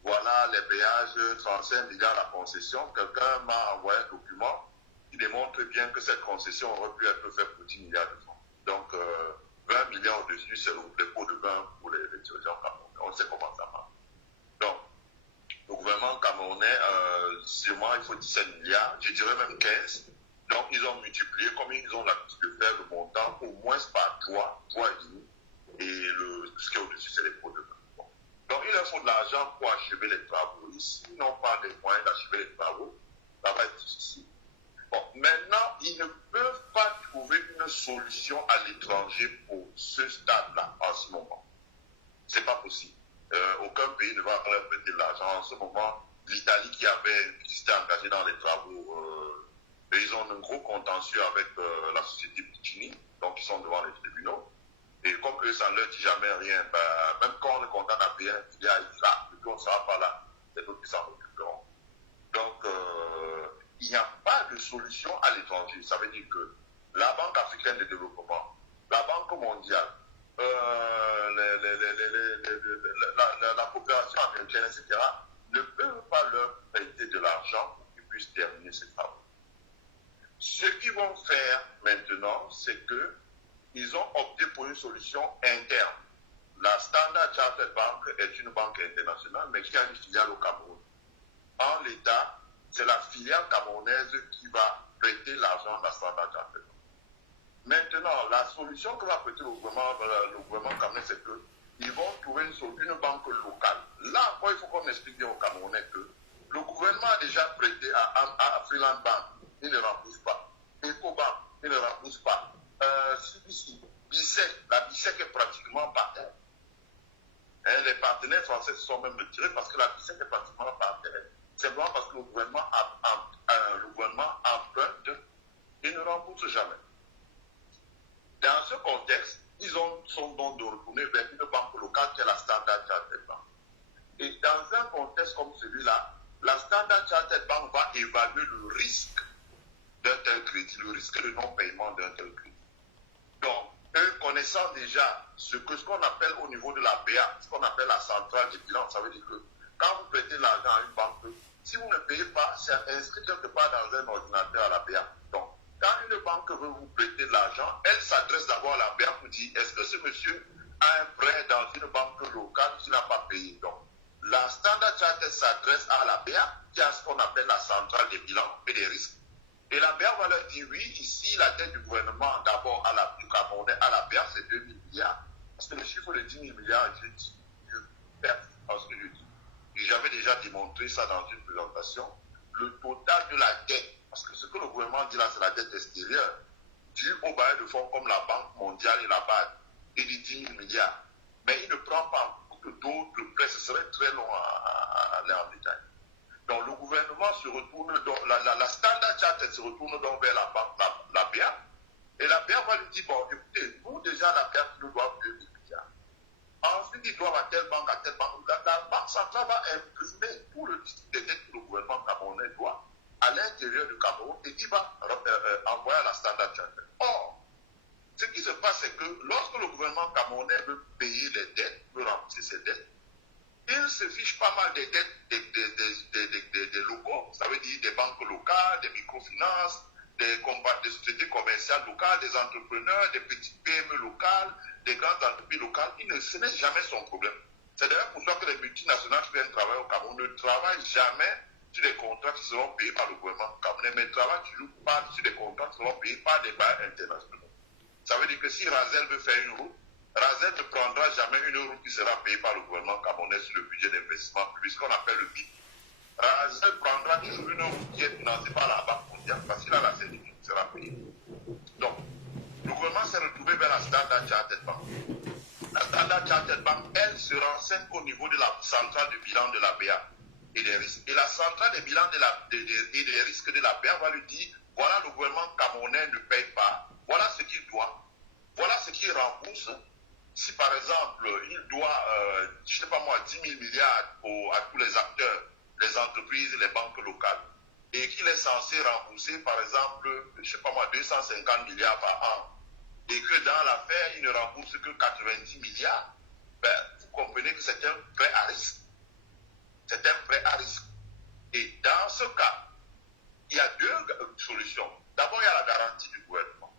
voilà, les péages, 35 milliards la concession. Quelqu'un m'a envoyé un document qui démontre bien que cette concession aurait pu être faite pour 10 milliards de francs. Donc, 20 milliards au-dessus, c'est le pot de vin pour les dirigeants camerounais. On sait comment ça marche. Donc, le gouvernement camerounais, sûrement, il faut 17 milliards, je dirais même 15. Donc, ils ont multiplié, comme ils ont l'habitude de faire le montant, au moins par 3,5. Et ce qui est au-dessus, c'est les pots de vin. Bon. Donc, il leur faut de l'argent pour achever les travaux. Ici, ils n'ont pas les moyens d'achever les travaux. Ça va être difficile. Bon, maintenant, ils ne peuvent pas trouver une solution à l'étranger pour ce stade-là en ce moment. C'est pas possible. Aucun pays ne va leur prêter de l'argent en ce moment. L'Italie qui s'était engagée dans les travaux, ils ont un gros contentieux avec la société Puccini, donc ils sont devant les tribunaux. Et comme eux, ça ne leur dit jamais rien, même quand on est content à payer un filiale, ils disent là, et puis on ne sera pas là. C'est d'autres qui s'en occuperont. Donc, il n'y a pas de solution à l'étranger. Ça veut dire que la Banque africaine de développement, la Banque mondiale, la coopération américaine, etc., ne peuvent pas leur prêter de l'argent pour qu'ils puissent terminer ces travaux. Ce qu'ils vont faire maintenant, c'est qu'ils ont opté pour une solution interne. La Standard Chartered Bank est une banque internationale, mais qui a une filiale au Cameroun. En l'état, c'est la filiale camerounaise qui va prêter l'argent de la Standard Chartered Bank. Maintenant, la solution que va prêter le gouvernement camerounais, c'est qu'ils vont trouver une banque locale. Là encore, il faut qu'on explique bien aux Camerounais que le gouvernement a déjà prêté à Freeland Bank, il ne rembourse pas. Ecobank, il ne rembourse pas. CBC, BICEC, la BICEC est pratiquement par terre. Les partenaires français se sont même retirés parce que la BICEC est pratiquement par terre. C'est vraiment parce que le gouvernement emprunte et ne rembourse jamais. Dans ce contexte, ils sont donc de retourner vers une banque locale qui est la Standard Chartered Bank. Et dans un contexte comme celui-là, la Standard Chartered Bank va évaluer le risque d'un tel crédit, le risque de non-paiement d'un tel crédit. Donc, eux connaissant déjà ce qu'on appelle au niveau de la BA, ce qu'on appelle la centrale des bilans, ça veut dire que quand vous prêtez l'argent à une banque, si vous ne payez pas, c'est inscrit quelque part dans un ordinateur à la BA. Donc, quand une banque veut vous prêter de l'argent, elle s'adresse d'abord à la BA pour dire est-ce que ce monsieur a un prêt dans une banque locale qui n'a pas payé. Donc, la Standard Chartered s'adresse à la BA qui a ce qu'on appelle la centrale des bilans et des risques. Et la BA va leur dire oui, ici, la dette du gouvernement, d'abord du Camerounais à la BA, c'est 2 000 milliards. Parce que le chiffre de 10 000 milliards, je perds ce que je dis. J'avais déjà démontré ça dans une présentation. Le total de la dette, parce que ce que le gouvernement dit là, c'est la dette extérieure, due aux bailleurs de fonds comme la Banque mondiale et la BAD, et de 10 000 milliards. Mais il ne prend pas en compte d'autres prêts, ce serait très long à aller en détail. Donc le gouvernement se retourne, la Standard Chartered se retourne donc vers la banque, la BA, et la BA va lui dire, bon, écoutez, nous déjà la BA nous doit 2 000 milliards. Ensuite, ils doivent à telle banque, la banque centrale va imprimer tout le locales, des entrepreneurs, des petites PME locales, des grandes entreprises locales. Ce n'est jamais son problème. C'est d'ailleurs pour ça que les multinationales qui viennent travailler au Cameroun ne travaillent jamais sur des contrats qui seront payés par le gouvernement camerounais, mais travaillent toujours pas sur des contrats qui seront payés par des bailleurs internationaux. Ça veut dire que si Razel veut faire une route, Razel ne prendra jamais une route qui sera payée par le gouvernement camerounais sur le budget d'investissement, puisqu'on appelle le BIP. Razel prendra toujours une route qui est financée par la Banque mondiale, parce qu'il a la certitude qui sera payée. Donc, le gouvernement s'est retrouvé vers la Standard Chartered Bank. La Standard Chartered Bank, elle se renseigne au niveau de la centrale de bilan de la BA et des risques. Et la centrale des bilans et des risques de la BA va lui dire, voilà, le gouvernement camerounais ne paye pas, voilà ce qu'il doit, voilà ce qu'il rembourse. Si par exemple, il doit, je ne sais pas moi, 10 000 milliards à tous les acteurs, les entreprises, les banques locales, et qu'il est censé rembourser par exemple, je ne sais pas moi, 250 milliards par an, et que dans l'affaire, il ne rembourse que 90 milliards, ben, vous comprenez que c'est un prêt à risque. C'est un prêt à risque. Et dans ce cas, il y a deux solutions. D'abord, il y a la garantie du gouvernement.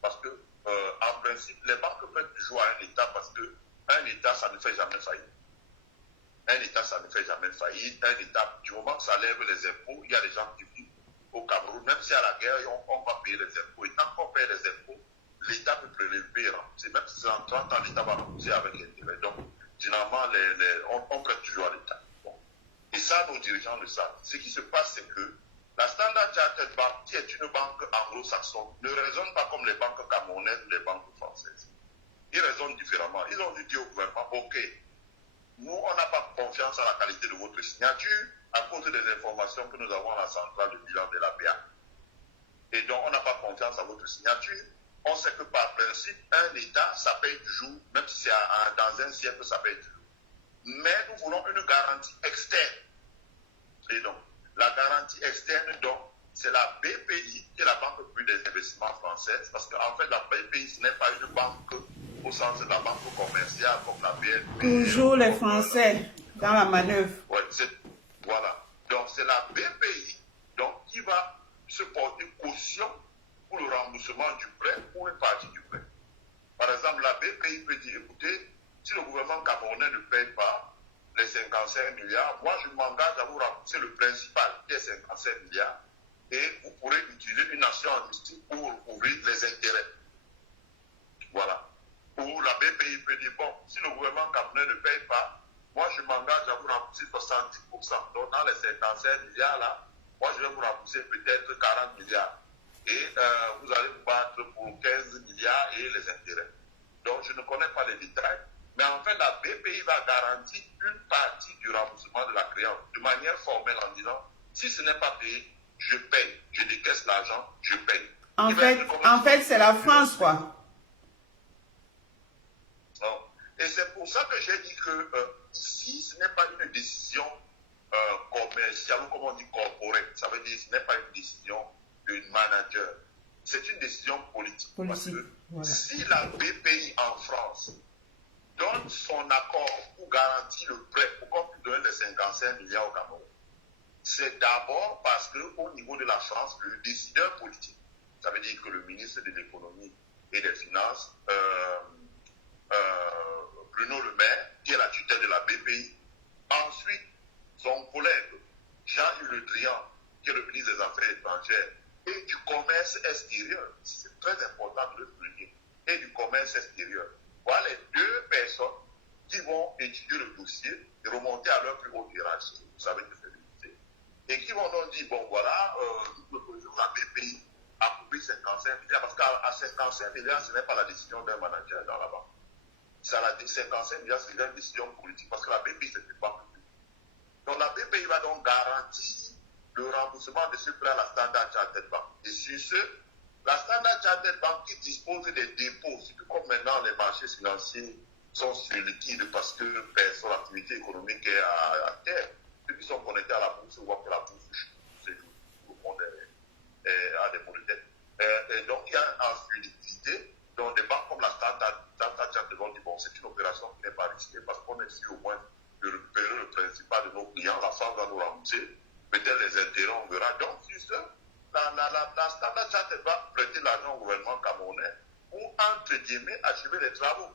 Parce que, en principe, les banques peuvent toujours à un État parce qu'un État, ça ne fait jamais faillite. Un État, ça ne fait jamais faillite. Un État, du moment que ça lève les impôts, il y a des gens qui vivent au Cameroun, même s'il y a la guerre, on va payer les impôts. Et tant qu'on paye les impôts, l'État peut prélever, rembourser. Même si c'est en 30 ans, l'État va rembourser avec intérêt. Donc, généralement, on prête toujours à l'État. Bon. Et ça, nos dirigeants le savent. Ce qui se passe, c'est que la Standard Chartered Bank, qui est une banque anglo-saxonne, ne raisonne pas comme les banques camerounaises ou les banques françaises. Ils raisonnent différemment. Ils ont dit au gouvernement, OK, nous, on n'a pas confiance en la qualité de votre signature à cause des informations que nous avons à la centrale de bilan de la BA. Et donc, on n'a pas confiance à votre signature. On sait que par principe, un État, ça paye toujours, même si c'est dans un siècle, ça paye toujours. Mais nous voulons une garantie externe. Et donc, la garantie externe, donc, c'est la BPI, qui est la Banque publique des investissements française, parce qu'en fait, la BPI, ce n'est pas une banque au sens de la banque commerciale comme la BNP. Toujours les Français dans la manœuvre. Ouais, voilà. Donc, c'est la BPI donc, qui va se porter caution pour le remboursement du prêt ou une partie du prêt. Par exemple, la BPI peut dire, écoutez, si le gouvernement camerounais ne paye pas les 55 milliards, moi je m'engage à vous rembourser le principal, qui est 55 milliards, et vous pourrez utiliser une action administrative pour couvrir les intérêts. Voilà. Ou la BPI peut dire, bon, si le gouvernement camerounais ne paye pas, moi je m'engage à vous rembourser 70%. Donc dans les 55 milliards là, moi je vais vous rembourser peut-être 40 milliards. Et vous allez vous battre pour 15 milliards et les intérêts. Donc je ne connais pas les détails, mais en fait la BPI va garantir une partie du remboursement de la créance de manière formelle en disant, si ce n'est pas payé, je paye, je décaisse l'argent, je paye. En fait, c'est la France, quoi. Non. Et c'est pour ça que j'ai dit que si ce n'est pas une décision commerciale ou comme on dit corporate, ça veut dire que ce n'est pas une décision d'un manager, c'est une décision politique. Parce que voilà. Si la BPI en France donne son accord pour garantir le prêt, pour qu'on puisse donner les 55 milliards au Cameroun, c'est d'abord parce qu'au niveau de la France, le décideur politique, ça veut dire que le ministre de l'économie et des finances, Bruno Le Maire, qui est la tutelle de la BPI, ensuite son collègue Jean-Yves Le Drian, qui est le ministre des Affaires étrangères, et du commerce extérieur, c'est très important de le souligner, et du commerce extérieur. Voilà les deux personnes qui vont étudier le dossier et remonter à leur plus haute hiérarchie. Vous savez que c'est le dossier. Et qui vont donc dire, bon voilà, nous proposons la BPI à couvrir 55 milliards, parce qu'à 55 milliards, ce n'est pas la décision d'un manager dans la banque. C'est la 55 milliards, c'est une décision politique, parce que la BPI, c'est une banque publique. Donc la BPI va donc garantir le remboursement de ce prêt à la Standard Chartered Bank. Et sur ce, la Standard Chartered Bank qui dispose des dépôts, surtout comme maintenant les marchés financiers sont sur liquide parce que son activité économique est à terre, ceux qui sont connectés à la bourse voient que la bourse chute, tout le monde a des maux de tête. Et donc il y a en fluidité, donc des banques comme la Standard Chartered Bank disent bon, c'est une opération qui n'est pas risquée parce qu'on est sûr au moins de récupérer le principal de nos clients, la France va nous rembourser. Peut-être les intérêts, on verra. Donc, sur ce, la Standard Chartered va prêter l'argent au gouvernement camerounais. travaux.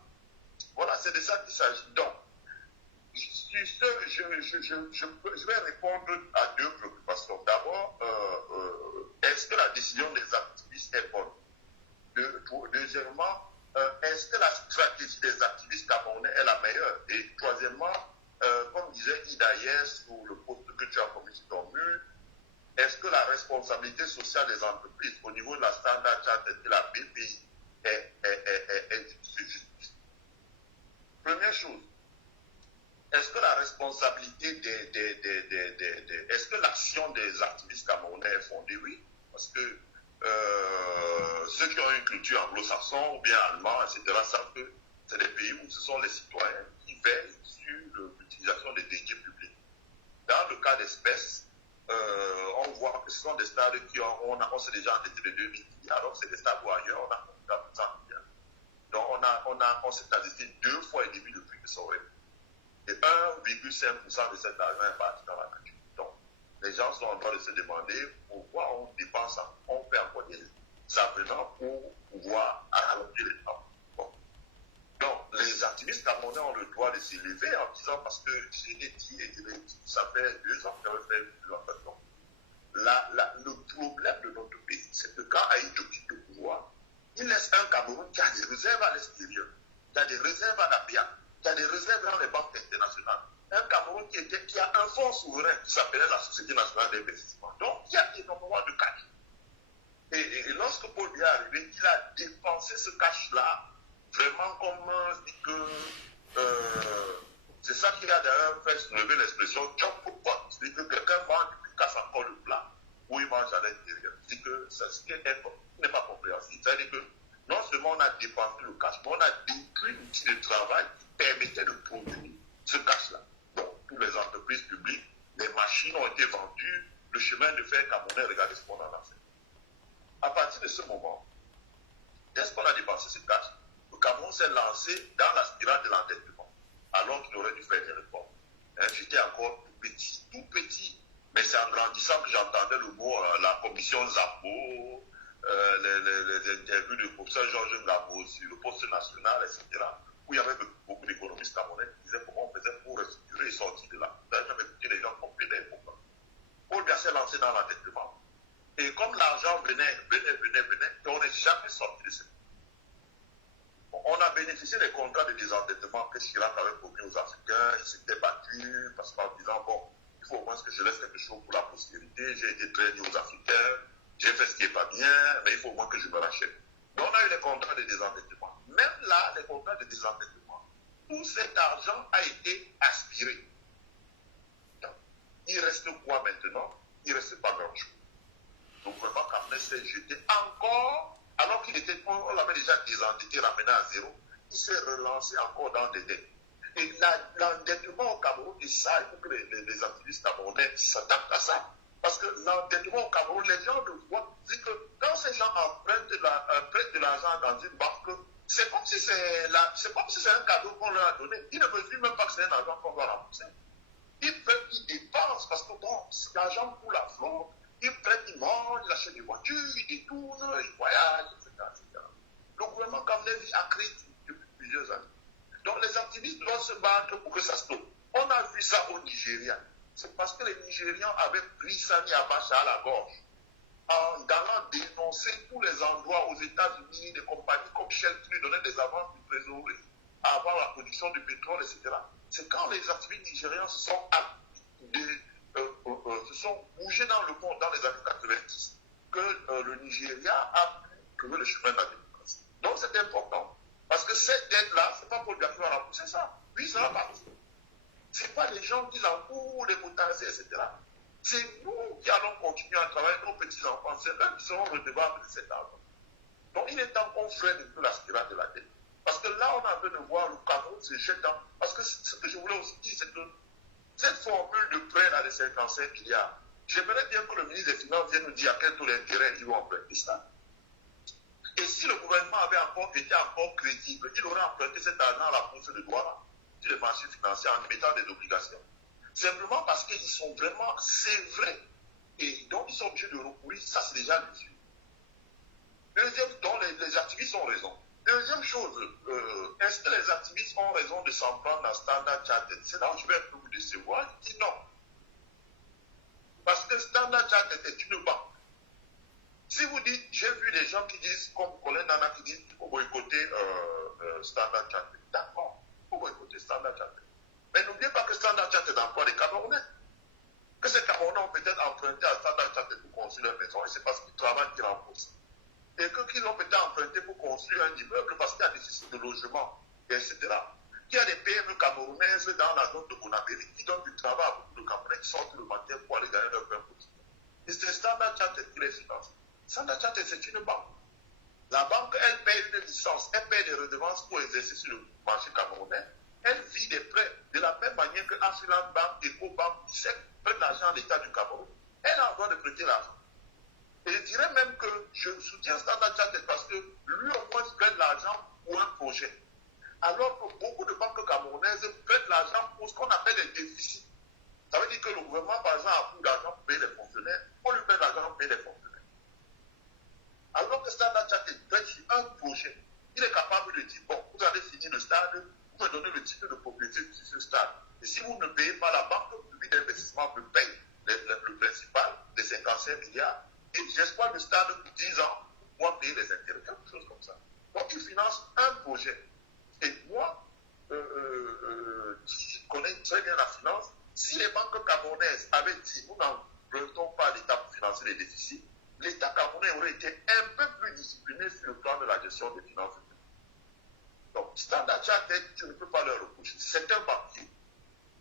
Voilà, c'est de ça qu'il s'agit. Donc, je vais répondre à deux préoccupations. D'abord, est-ce que la décision des activistes est bonne? Deuxièmement, est-ce que la stratégie des activistes camerounais est la meilleure? Et troisièmement, comme disait Ida hier sur le poste que tu as commis sur ton mur, est-ce que la responsabilité sociale des entreprises au niveau de la Standard Chartered et la BPI est justice? Première chose, est-ce que la responsabilité est-ce que l'action des activistes camerounais est fondée? Oui, parce que ceux qui ont une culture anglo-saxon ou bien allemand, etc., savent que c'est des pays où ce sont les citoyens qui veillent sur l'utilisation des deniers publics. Dans le cas d'espèces, on voit que ce sont des stades qui on s'est déjà endetté de 2 milliards, alors c'est des stades où ailleurs on a compté à 100 milliards. Donc on s'est endetté 2 fois et demi le prix de son rêve. Et 1,5% de cet argent est parti dans la nature. Donc, les gens sont en train de se demander pourquoi on dépense, on fait encore des avenants pour pouvoir allonger les temps. Bon. Donc, les activistes camerounais ont le droit de s'élever en disant, parce que je l'ai dit et je l'ai dit, ça fait 2 ans que j'avais fait une présentation. Le problème de notre pays, c'est que quand Haïti occupe le pouvoir, il laisse un Cameroun qui a des réserves à l'extérieur, qui a des réserves à la BIA, qui a des réserves dans les banques internationales. Un Cameroun qui a un fonds souverain qui s'appelait la Société nationale d'investissement. Donc, il y a énormément de cash. Et lorsque Paul Biya est arrivé, il a dépensé ce cash-là, vraiment comme dit que c'est ça qui a d'ailleurs fait soulever l'expression job pour pot. C'est-à-dire que quelqu'un mange et puis casse encore le plat où il mange à l'intérieur. C'est que ça, ce qui n'est pas compréhensible. C'est-à-dire que non seulement on a dépensé le cash, mais on a détruit l'outil de travail qui permettait de produire ce cash-là. Donc, pour les entreprises publiques, les machines ont été vendues, le chemin de fer camerounais, regardez ce qu'on en a fait. À partir de ce moment, dès qu'on a dépensé ce cash, le Cameroun s'est lancé dans la spirale de l'endettement, alors qu'il aurait dû faire des réformes. J'étais encore tout petit, mais c'est en grandissant que j'entendais le mot la commission Zapo, les interviews du professeur Georges Ngabo sur le poste national, etc., où il y avait beaucoup d'économistes camerounais qui disaient comment on faisait pour restructurer et sortir de là. J'avais écouté les gens compétents pour ça. Paul Biya s'est lancé dans l'endettement. Et comme l'argent venait, on n'est jamais sorti de ça. On a bénéficié des contrats de désendettement que Chirac avait promis aux Africains. Ils s'étaient battus parce qu'en disant, bon, il faut au moins que je laisse quelque chose pour la postérité. J'ai été très lié aux Africains. J'ai fait ce qui n'est pas bien, mais il faut au moins que je me rachète. Donc on a eu les contrats de désendettement. Même là, les contrats de désendettement, tout cet argent a été aspiré. Donc, il reste quoi maintenant? Il ne reste pas grand-chose. Donc vraiment, Kamel s'est jeté encore, alors qu'il était, on l'avait déjà désendetté, ramené à zéro, il s'est relancé encore dans des dettes. Et l'endettement au Cameroun, et ça, il faut que les activistes camerounais s'adaptent à ça. Parce que l'endettement au Cameroun, les gens le voient, c'est que quand ces gens prêtent de l'argent dans une banque, c'est comme si c'est un cadeau qu'on leur a donné. Ils ne mesurent même pas que c'est un argent qu'on doit rembourser. Ils dépensent parce que bon, c'est l'argent pour la flore. Ils prêtent, ils mangent, ils achètent des voitures, ils détournent, ils voyagent, etc. Le gouvernement camerounais vit à crise depuis plusieurs années. Donc les activistes doivent se battre pour que ça stoppe. On a vu ça au Nigeria. C'est parce que les Nigérians avaient pris Sani Abacha à la gorge en allant dénoncer tous les endroits aux États-Unis, des compagnies comme Shell qui lui donnaient des avances de trésorerie avant la production du pétrole, etc. C'est quand les activistes nigérians se sont bougés dans le monde dans les années 90 que le Nigeria a trouvé le chemin de la démocratie. Donc c'est important. Parce que cette dette-là, ce n'est pas pour le gars qui va rembourser ça. Lui, ça va pas. Ce n'est pas les gens qui l'encourent, les motards, etc. C'est nous qui allons continuer à travailler, nos petits-enfants. C'est eux qui seront redevables de cet argent. Donc il est temps qu'on freine un peu la spirale de la dette. Parce que là, on a envie de voir le Cameroun se jeter dans... Parce que ce que je voulais aussi dire, c'est que cette formule de prêt dans les 55 milliards, j'aimerais bien que le ministre des Finances vienne nous dire à quel taux d'intérêt ils vont emprunter ça. Et si le gouvernement avait été encore crédible, il aurait emprunté cet argent à la bourse de Douala, sur les marchés financiers, en émettant des obligations. Simplement parce qu'ils sont vraiment, c'est vrai. Et donc, ils sont obligés de recourir. Ça, c'est déjà le deuxième, dont les activistes ont raison. Deuxième chose est-ce que les activistes ont raison de s'en prendre à Standard Chartered? C'est là où je vais un peu vous décevoir. Je dis non. Parce que Standard Chartered est une banque. Si vous dites, j'ai vu des gens qui disent, comme Colin Nana qui disent, il faut boycotter Standard Chartered. D'accord, il faut boycotter Standard Chartered. Mais n'oubliez pas que Standard Chartered emploie des Camerounais. Que ces Camerounais ont peut-être emprunté à Standard Chartered pour construire leur maison et c'est parce qu'ils travaillent qu'ils remboursent. Et qu'ils ont peut-être emprunté pour construire un immeuble parce qu'il y a des systèmes de logement, etc. Il y a des PME camerounaises dans la zone de Bonabéry qui donnent du travail à beaucoup de Camerounais qui sortent le matin pour aller gagner leur pain quotidien. Et c'est Standard Chartered qui les finance. Standard Chartered, c'est une banque. La banque, elle paye une licence, elle paye des redevances pour exercer sur le marché camerounais. Elle vit des prêts de la même manière que Afriland Bank, Ecobank, ISEC prennent l'argent à l'État du Cameroun. Elle a le droit de prêter l'argent. Et je dirais même que je soutiens Standard Chartered parce que lui au moins prête l'argent pour un projet. Alors que beaucoup de banques camerounaises prêtent l'argent pour ce qu'on appelle les déficits. Ça veut dire que le gouvernement, par exemple, a plus d'argent pour payer les fonctionnaires, on lui prête l'argent pour payer les fonctionnaires. Alors que Standard Chartered prête sur un projet, il est capable de dire, bon, vous avez fini le stade, vous me donnez le titre de propriété sur ce stade. Et si vous ne payez pas, la banque publique d'investissement me paye le principal, les 55 milliards, et j'exploite le stade pour 10 ans, pour moi payer les intérêts, quelque chose comme ça. Donc il finance un projet. Et moi, qui connais très bien la finance, si les banques camerounaises avaient dit, nous n'empruntons pas l'État pour financer les déficits, l'État camerounais aurait été un peu plus discipliné sur le plan de la gestion des finances publiques. Donc, Standard Chartered, tu ne peux pas leur reprocher. C'est un banquier.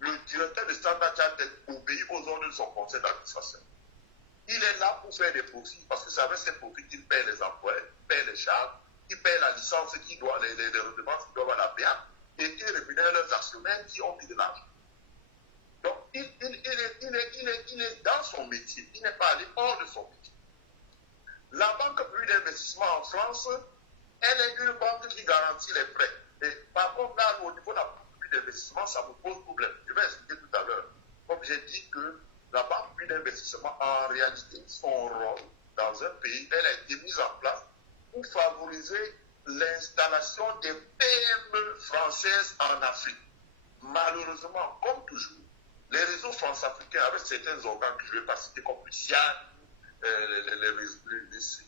Le directeur de Standard Chartered obéit aux ordres de son conseil d'administration. Il est là pour faire des profits, parce que c'est avec ces profits qu'il paye les employés, paye les charges, il paye la licence qui doit, les redevances qui doivent à la BIA, et il rémunère leurs actionnaires qui ont mis de l'argent. Donc, il est dans son métier, il n'est pas allé hors de son métier. La banque publique d'investissement en France, elle est une banque qui garantit les prêts. Et par contre, là, au niveau de la banque publique d'investissement, ça me pose problème. Je vais expliquer tout à l'heure. Comme j'ai dit que la banque publique d'investissement, en réalité, son rôle dans un pays, elle a été mise en place pour favoriser l'installation des PME françaises en Afrique. Malheureusement, comme toujours, les réseaux france-africains avec certains organes que je ne vais pas citer comme le CIAN,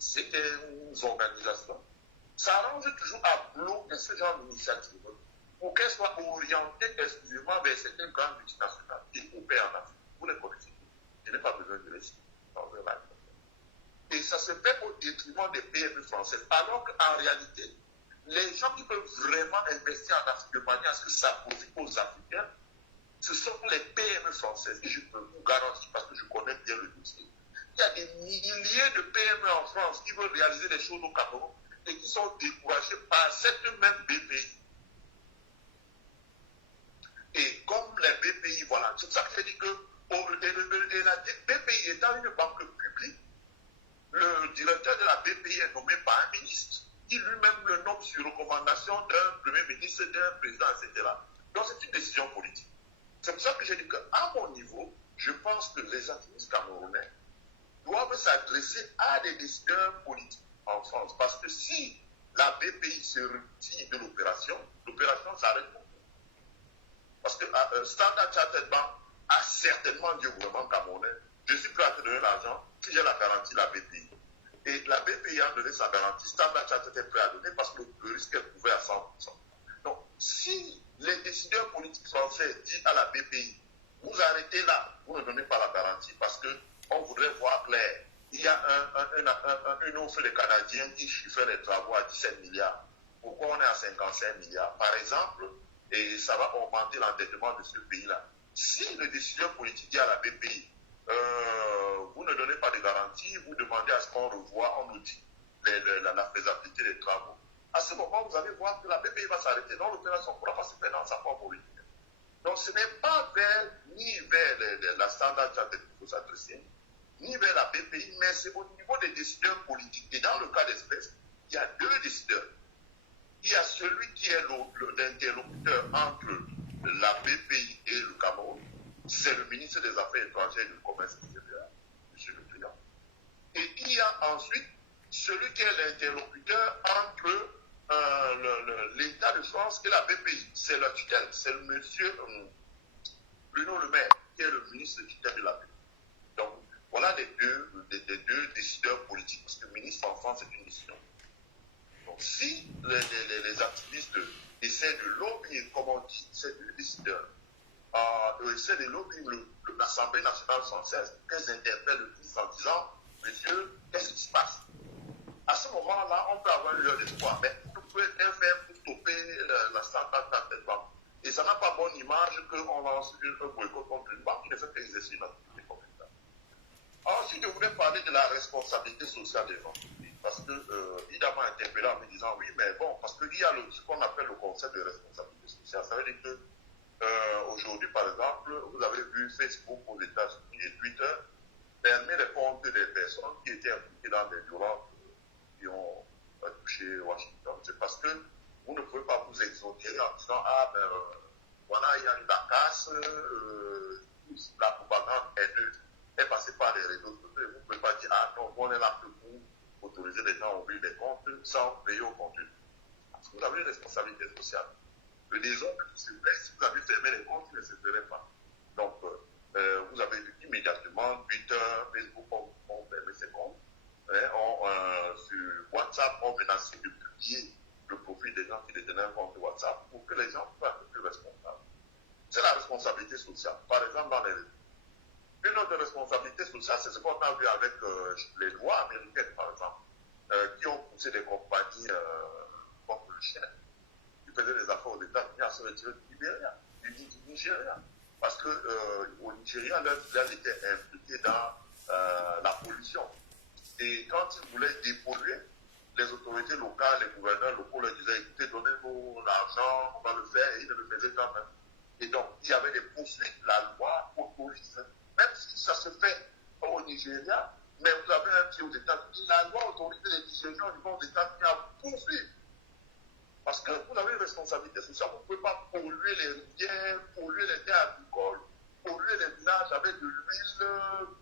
certaines organisations, s'arrangent toujours à bloquer ce genre d'initiative pour qu'elles soient orientées exclusivement vers certaines grandes multinationales qui opèrent en Afrique. Vous les connaissez. Je n'ai pas besoin de les citer. Et ça se fait au détriment des PME françaises. Alors qu'en réalité, les gens qui peuvent vraiment investir en Afrique de manière à ce que ça profite aux Africains, ce sont les PME françaises. Et je peux vous garantir, parce que je connais bien le dossier, il y a des milliers de PME en France qui veulent réaliser des choses au Cameroun et qui sont découragés par cette même BPI. Et comme les BPI, voilà, tout ça fait dire que et la BPI étant une banque publique, le directeur de la BPI est nommé par un ministre, qui lui-même le nomme sur recommandation d'un premier ministre, d'un président, etc. Donc c'est une décision politique. C'est pour ça que j'ai dit qu'à mon niveau, je pense que les activistes camerounais doivent s'adresser à des décideurs politiques en France. Parce que si la BPI se retire de l'opération s'arrête beaucoup. Parce que Standard Chartered Bank a certainement dit au gouvernement camerounais, je suis prêt à te donner l'argent si j'ai la garantie de la BPI. Et la BPI a donné sa garantie, Standard Chartered est prêt à donner parce que le risque est couvert à 100%. Donc, si les décideurs politiques français disent à la BPI, vous arrêtez là, vous ne donnez pas la garantie parce qu'on voudrait voir clair. Il y a une offre des Canadiens qui fait les travaux à 17 milliards. Pourquoi on est à 55 milliards? Par exemple, et ça va augmenter l'endettement de ce pays-là. Si le décideur politique dit à la BPI, vous ne donnez pas de garantie, vous demandez à ce qu'on revoie, on nous dit la faisabilité des travaux. À ce moment, vous allez voir que la BPI va s'arrêter. Donc l'opération ne pourra pas se faire dans sa propre politique. Donc ce n'est pas ni vers la Standard Chartered qu'il faut s'adresser, ni vers la BPI, mais c'est au niveau des décideurs politiques. Et dans le cas d'espèce, il y a deux décideurs. Il y a celui qui est l'interlocuteur entre la BPI et le Cameroun, c'est le ministre des Affaires étrangères et du Commerce extérieur, M. le Président. Et il y a ensuite celui qui est l'interlocuteur entre l'État de France et la BPI. C'est la tutelle, c'est le monsieur Bruno Le Maire, qui est le ministre de tutelle de la BPI. Donc, voilà les deux décideurs politiques, parce que le ministre en France, c'est une décision. Donc, si les activistes essaient de lobbyer, comme on dit, ces deux décideurs, essaient de lobbyer l'Assemblée nationale française, qu'elles interpellent le ministre en disant, monsieur, qu'est-ce qui se passe? À ce moment-là, on peut avoir une lueur d'espoir, mais vous pouvez rien faire pour stopper la standard de banque. Et ça n'a pas bonne image qu'on lance un boycott contre une banque qui ne fait qu'exercer une activité comme ça. Ensuite, je voulais parler de la responsabilité sociale des entreprises, parce que il m'a interpellé en me disant, oui, mais bon, parce qu'il y a ce qu'on appelle le concept de responsabilité sociale. Ça veut dire que aujourd'hui, par exemple, vous avez vu Facebook aux États-Unis et Twitter permet les comptes des personnes qui étaient impliquées dans des violences qui ont touché Washington. C'est parce que vous ne pouvez pas vous exonérer en disant, ah ben voilà, il y a eu la casse, la propagande est passée par les réseaux sociaux. Vous ne pouvez pas dire, ah non, on est là pour autoriser les gens à ouvrir des comptes sans payer au contenu. Parce que vous avez une responsabilité sociale. Le désordre qui se fait, si vous avez fermé les comptes, il ne se ferait pas. Donc, vous avez vu immédiatement Twitter, Facebook ont fermé ses comptes. Sur WhatsApp, on menaçait de publier le profil des gens qui détenaient un compte de WhatsApp pour que les gens soient un peu plus responsables. C'est la responsabilité sociale. Par exemple, dans les réseaux. Une autre responsabilité sociale, c'est ce qu'on a vu avec les lois américaines, par exemple, qui ont poussé des compagnies comme le chien, qui faisaient des affaires aux États-Unis à se retirer du Nigeria. Parce qu'au Nigeria, leur était impliqué dans la pollution. Et quand ils voulaient dépolluer, les autorités locales, les gouverneurs locaux leur disaient, écoutez, donnez-nous l'argent, on va le faire, et ils ne le faisaient quand même. Et donc, il y avait des poursuites, la loi autorise, même si ça se fait au Nigeria, mais vous avez un pied aux États-Unis, la loi autorise les Nigériens au niveau des États-Unis à poursuivre. Parce que vous avez une responsabilité sociale, vous ne pouvez pas polluer les rivières, polluer les terres agricoles, polluer les villages avec de l'huile,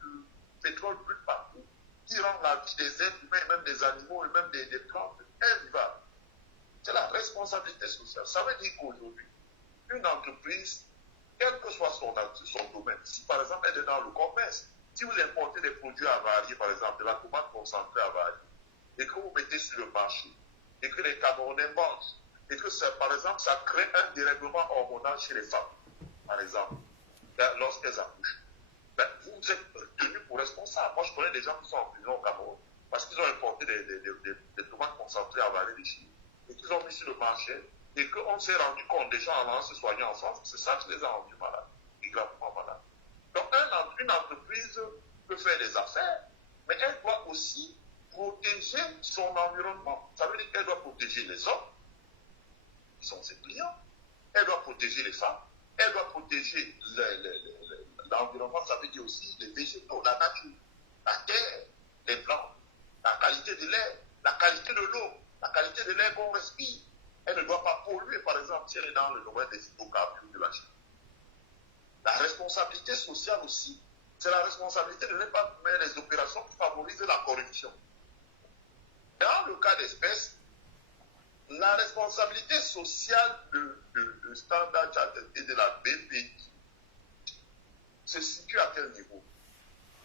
du pétrole brut partout, qui rend la vie des êtres humains, même des animaux et même des plantes invivable. C'est la responsabilité sociale. Ça veut dire qu'aujourd'hui, une entreprise, quel que soit son domaine, si par exemple elle est dans le commerce, si vous importez des produits avariés, par exemple de la tomate concentrée avariée, et que vous mettez sur le marché, et que les Camerounais mangent, et que ça, par exemple ça crée un dérèglement hormonal chez les femmes, par exemple, lorsqu'elles accouchent, ben, vous êtes tenus pour responsable. Moi je connais des gens qui sont en prison au Cameroun parce qu'ils ont importé des tomates concentrées avariées de Chine, et qu'ils ont mis sur le marché, et qu'on s'est rendu compte des gens allant se soigner en France, c'est ça qui les a rendus malades, et gravement malades. Donc une entreprise peut faire des affaires, mais elle doit aussi protéger son environnement. Ça veut dire qu'elle doit protéger les hommes, qui sont ses clients, elle doit protéger les femmes, elle doit protéger l'environnement, ça veut dire aussi les végétaux, la nature, la terre, les plantes, la qualité de l'air, la qualité de l'eau, la qualité de l'air qu'on respire. Elle ne doit pas polluer, par exemple, si elle est dans le domaine des hydrocarbures de la Chine. La responsabilité sociale aussi, c'est la responsabilité de ne pas faire des opérations qui favorisent la corruption. Dans le cas d'espèce, la responsabilité sociale de Standard Chartered et de la BPI se situe à quel niveau?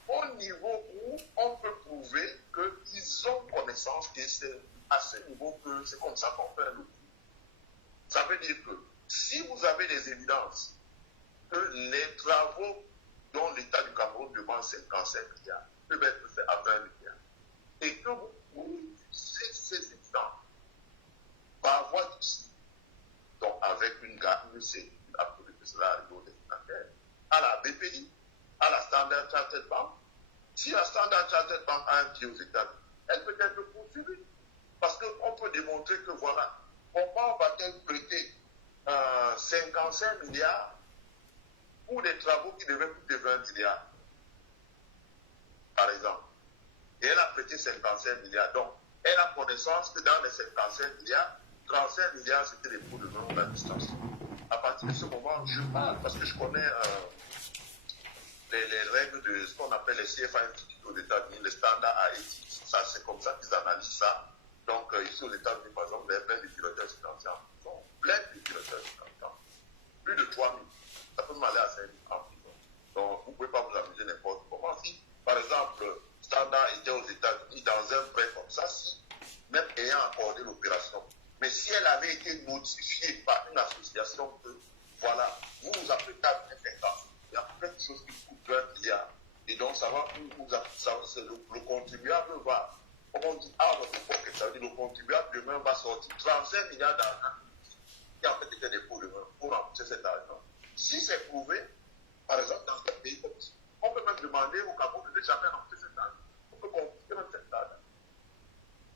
Au niveau où on peut prouver qu'ils ont connaissance et c'est à ce niveau que c'est comme ça qu'on fait un outil. Ça veut dire que si vous avez des évidences que les travaux dont l'État du Cameroun demande 55 milliards peuvent être faits à 20 milliards et que vous utilisez ces évidences par voie d'ici, donc avec une cellule absolue de cela au destinataire, à la BPI, à la Standard Chartered Bank. Si la Standard Chartered Bank a un pied aux États-Unis, elle peut être poursuivie. Parce qu'on peut démontrer que voilà, comment va-t-elle prêter 55 milliards pour des travaux qui devaient coûter 20 milliards, par exemple. Et elle a prêté 55 milliards. Donc, elle a connaissance que dans les 55 milliards, 35 milliards, c'était les coûts de non-administration. À partir de ce moment, je parle parce que je connais les règles de ce qu'on appelle les CFA Institute aux États-Unis, les standards à éthique. Ça, c'est comme ça qu'ils analysent ça. Donc, ici aux États-Unis, par exemple, les accordé l'opération. Mais si elle avait été notifiée par une association que, voilà, vous vous apprêtez à faire ça, il y a plein de choses qui coûtent 20 milliards. Et donc, ça va, le contribuable va, comme on dit, ah, ça veut dire le contribuable demain va sortir 35 milliards d'argent qui en fait était des pots de main pour rembourser cet argent. Si c'est prouvé, par exemple, dans un pays comme ça, on peut même demander au Gabon de ne jamais rembourser cet argent. On peut confisquer même cet argent.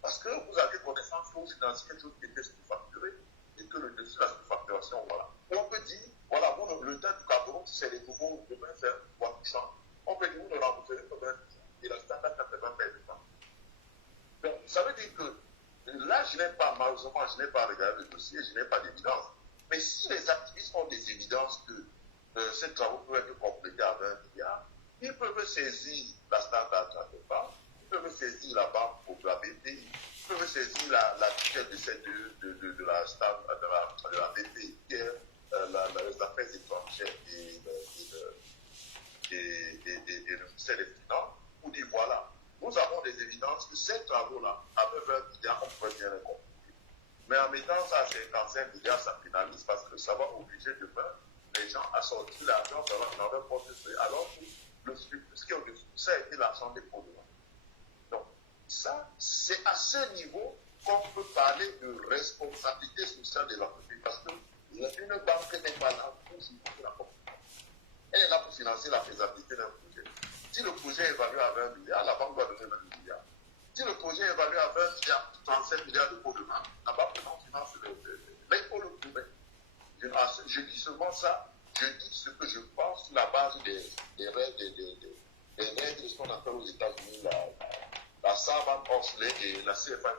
Parce que vous avez connaissance que vous financez quelque chose qui était sous-facturé et que le dessus de la sous-facturation, voilà. Et on peut dire, voilà, vous, le temps du Cameroun, si c'est les nouveaux demain, c'est 3%. On peut dire, vous ne rembourserez que 20% et la standard 80 temps. Donc, ça veut dire que là, je n'ai pas, malheureusement, je n'ai pas regardé le dossier, je n'ai pas d'évidence. Mais si les activistes ont des évidences que ces travaux peuvent être complétés à 20 milliards, ils peuvent saisir la standard ils peuvent saisir la banque pour la BPI, ils peuvent saisir la tutelle de la BPI, qui est les affaires étrangères et le ministère des Finances, pour dire voilà, nous avons des évidences que ces travaux-là, avec 20 milliards, on pourrait bien les compléter. Mais en mettant ça à 55 milliards, ça finalise parce que ça va obliger demain les gens à sortir l'argent dans leur portefeuille, alors que le surplus qui est au-dessus, ça a été l'argent des produits. Donc, ça, c'est à ce niveau qu'on peut parler de responsabilité sociale de l'entreprise. Parce qu'une banque n'est pas là pour financer la compétition. Elle est là pour financer la faisabilité d'un projet. Si le projet est évalué à 20 milliards, la banque doit donner 20 milliards. Si le projet est évalué à 20 milliards, 35 milliards de pots de main, la banque non finance mais il faut le prouver. Je dis seulement ça, je dis ce que je pense sur la base des règles de ce qu'on appelle aux États-Unis la Sarbanes Oxley et la CFA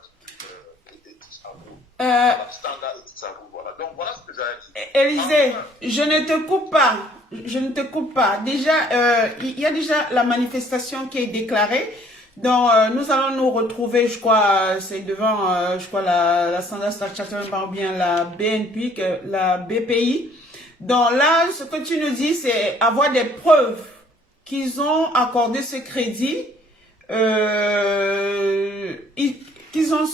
la Standard Istanbul, voilà. Donc voilà ce que j'avais dit. Élisée, je ne te coupe pas. Je ne te coupe pas. Déjà, il y a déjà la manifestation qui est déclarée. Donc, nous allons nous retrouver, je crois, c'est devant, je crois, la Standard Chartered ou bien la BNP, la BPI. Donc là, ce que tu nous dis, c'est avoir des preuves qu'ils ont accordé ce crédit, qu'ils ont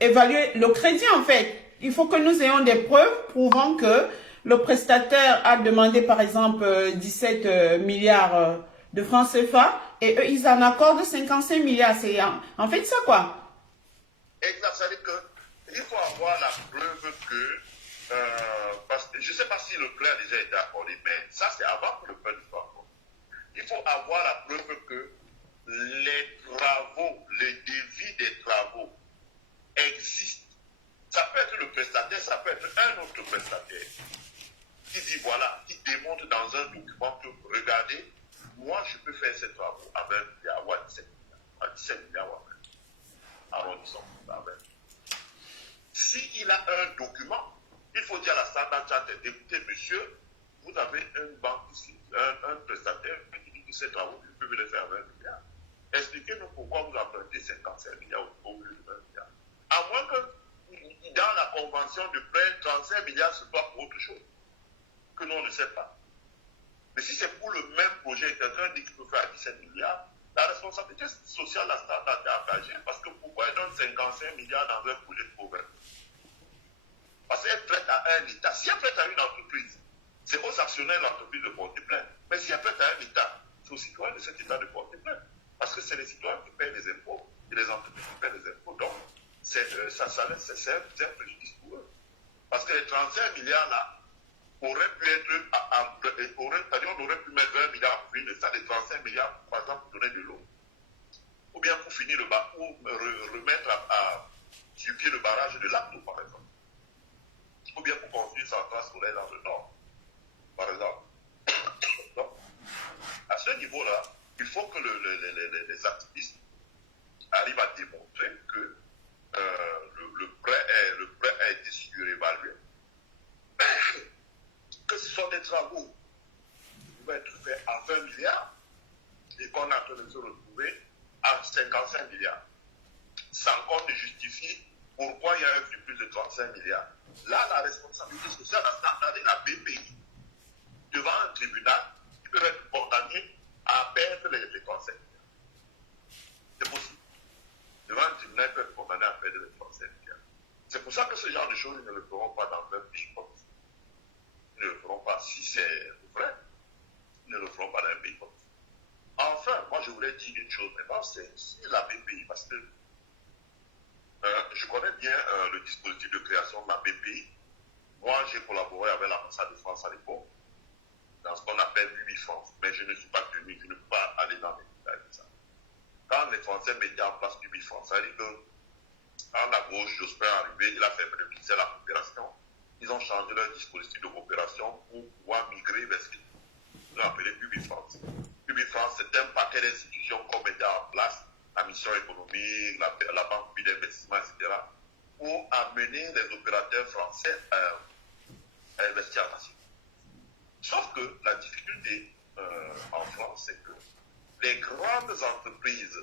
évalué le crédit en fait. Il faut que nous ayons des preuves prouvant que le prestataire a demandé par exemple 17 milliards de francs CFA et eux ils en accordent 55 milliards. C'est en fait ça quoi. Exact, ça veut dire qu'il faut avoir la preuve que, parce que je ne sais pas si le prêt a déjà été accordé, mais ça c'est avant que le prêt ne soit accordé. Il faut avoir la preuve que les travaux, les devis des travaux existent. Ça peut être le prestataire, ça peut être un autre prestataire qui dit voilà, qui démontre dans un document que regardez, moi je peux faire ces travaux à 20 milliards ou à 17 milliards, à 17 milliards ou à 20 arrondissons à 20. S'il a un document, il faut dire à la Standard Chartered, écoutez monsieur, vous avez une banque ici, un prestataire qui dit que ces travaux, vous pouvez les faire à 20 milliards. Expliquez-nous pourquoi vous empruntez 55 milliards au lieu de 20 milliards. À moins que dans la convention de prêt, 35 milliards se soit pour autre chose, que nous on ne sait pas. Mais si c'est pour le même projet, quelqu'un dit qu'il peut faire 17 milliards, la responsabilité sociale, la Standard est engagée. Parce que pourquoi elle donne 55 milliards dans un projet de pauvreté? Parce qu'elle prête à un État. Si elle prête à une entreprise, c'est aux actionnaires de l'entreprise de porter plainte. Mais si elle prête à un État, c'est aux citoyens de cet État de porter plainte. Parce que c'est les citoyens qui paient les impôts et les entreprises qui paient les impôts. Donc, c'est un préjudice pour eux. Parce que les 35 milliards là auraient pu être, on aurait pu mettre 20 milliards pour finir ça, les 35 milliards, par exemple, pour donner de l'eau. Ou bien pour finir le bas, ou remettre sur pied le barrage de l'Acto, par exemple. Ou bien pour construire une centrale solaire dans le nord, par exemple. Donc, à ce niveau-là, il faut que les activistes arrivent à démontrer que le prêt a été surévalué. Que ce sont des travaux qui vont être faits à 20 milliards et qu'on est en train de se retrouver à 55 milliards. Sans qu'on ne justifie pourquoi il y a un surplus de 35 milliards. Là, la responsabilité sociale, c'est la BPI devant un tribunal qui peut être condamné à perdre les 35 milliards. C'est possible. Devant un tribunal, il peut être condamné à perdre les 35 pour ça que ce genre de choses, ils ne le feront pas dans un pays comme ça. Ils ne le feront pas. Si c'est vrai, ils ne le feront pas dans un pays comme ça. Enfin, moi je voulais dire une chose maintenant, c'est si la BPI, parce que je connais bien le dispositif de création de la BPI. Moi, j'ai collaboré avec l'ambassade de France à l'époque, dans ce qu'on appelle UbiFrance, mais je ne suis pas tenu, je ne peux pas aller dans les détails de ça. Quand les Français mettaient en place UbiFrance, ça veut dire que quand la gauche Jospin est arrivé, il a fait bénéficier la coopération. Ils ont changé leur dispositif de coopération pour pouvoir migrer vers ce qu'ils ont appelé UbiFrance. UbiFrance, c'est un paquet d'institutions qu'on mettait en place, la mission économique, la banque d'investissement, etc., pour amener les opérateurs français à investir en Asie. Sauf que la difficulté en France, c'est que les grandes entreprises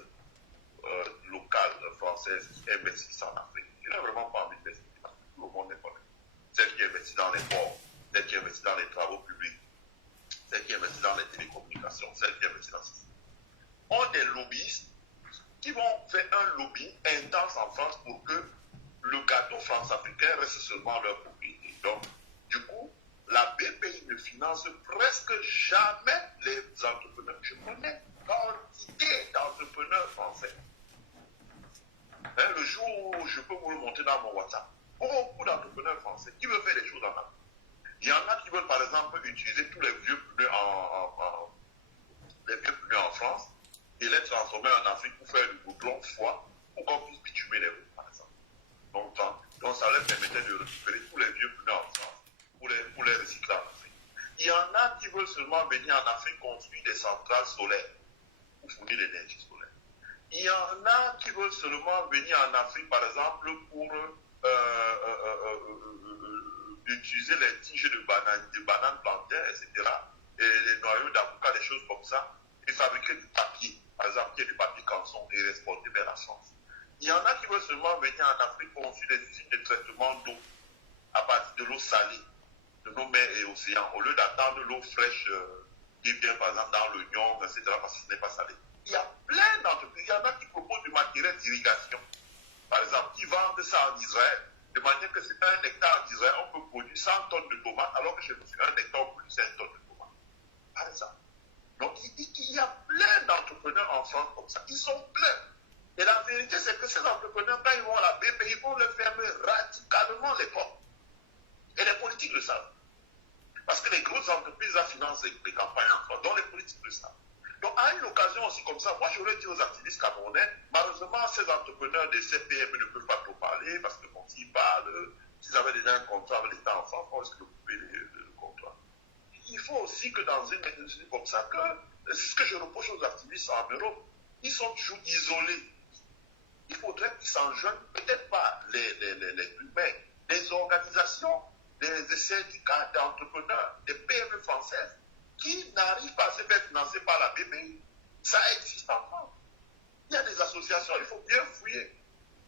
locales françaises qui investissent en Afrique, je n'ai vraiment pas envie d'investir parce que tout le monde les connaît. Celles qui investissent dans les ports, celles qui investissent dans les travaux publics, celles qui investissent dans les télécommunications, celles qui investissent dans ceci, ont des lobbyistes qui vont faire un lobby intense en France pour que le gâteau france-africain reste seulement leur propriété. Donc, du coup, la BPI ne finance presque jamais les entrepreneurs. Je connais quantité d'entrepreneurs français. Hein, le jour où je peux vous le montrer dans mon WhatsApp, beaucoup d'entrepreneurs français qui veulent faire des choses en Afrique. Il y en a qui veulent par exemple utiliser tous les vieux pneus en France et les transformer en Afrique pour faire du goudron foie pour qu'on puisse bitumer les routes, par exemple. Donc ça leur permettait de récupérer tous les vieux pneus en France pour les recycler en Afrique. Il y en a qui veulent seulement venir en Afrique construire des centrales solaires pour fournir l'énergie solaire. Il y en a qui veulent seulement venir en Afrique, par exemple, pour utiliser les tiges de bananes plantains, etc., et les noyaux d'avocat, des choses comme ça, et fabriquer du papier, par exemple, qui est du papier canson, et exporter vers la France. Il y en a qui veulent seulement venir en Afrique pour construire des usines de traitement d'eau à partir de l'eau salée de nos mers et océans, au lieu d'attendre l'eau fraîche qui vient par exemple dans le Nyong, etc., parce que ce n'est pas salé. Il y a plein d'entreprises, il y en a qui proposent du matériel d'irrigation, par exemple, qui vendent ça en Israël, de manière que c'est un hectare en Israël, on peut produire 100 tonnes de tomates, alors que chez nous, c'est un hectare, on produit 5 tonnes de tomates. Par exemple. Donc, il y a plein d'entrepreneurs en France comme ça. Ils sont pleins. Et la vérité, c'est que ces entrepreneurs, quand ils vont à la BPI, ils vont leur fermer radicalement les portes. Et les politiques le savent. Parce que les grosses entreprises là, financent les campagnes en France, dont les politiques le savent. Donc, à une occasion aussi comme ça, moi, j'aurais dit aux activistes camerounais, malheureusement, ces entrepreneurs des CPM ne peuvent pas trop parler, parce que bon, s'ils parlent, s'ils avaient déjà un contrat avec l'État en France, on risque de couper le contrat. Il faut aussi que dans une industrie comme ça, c'est ce que je reproche aux activistes en Europe, ils sont toujours isolés. Il faudrait qu'ils s'en joignent, peut-être pas les mais les organisations, des syndicats d'entrepreneurs, des PME françaises, qui n'arrivent pas à se faire financer par la BPI. Ça existe en France. Il y a des associations, il faut bien fouiller.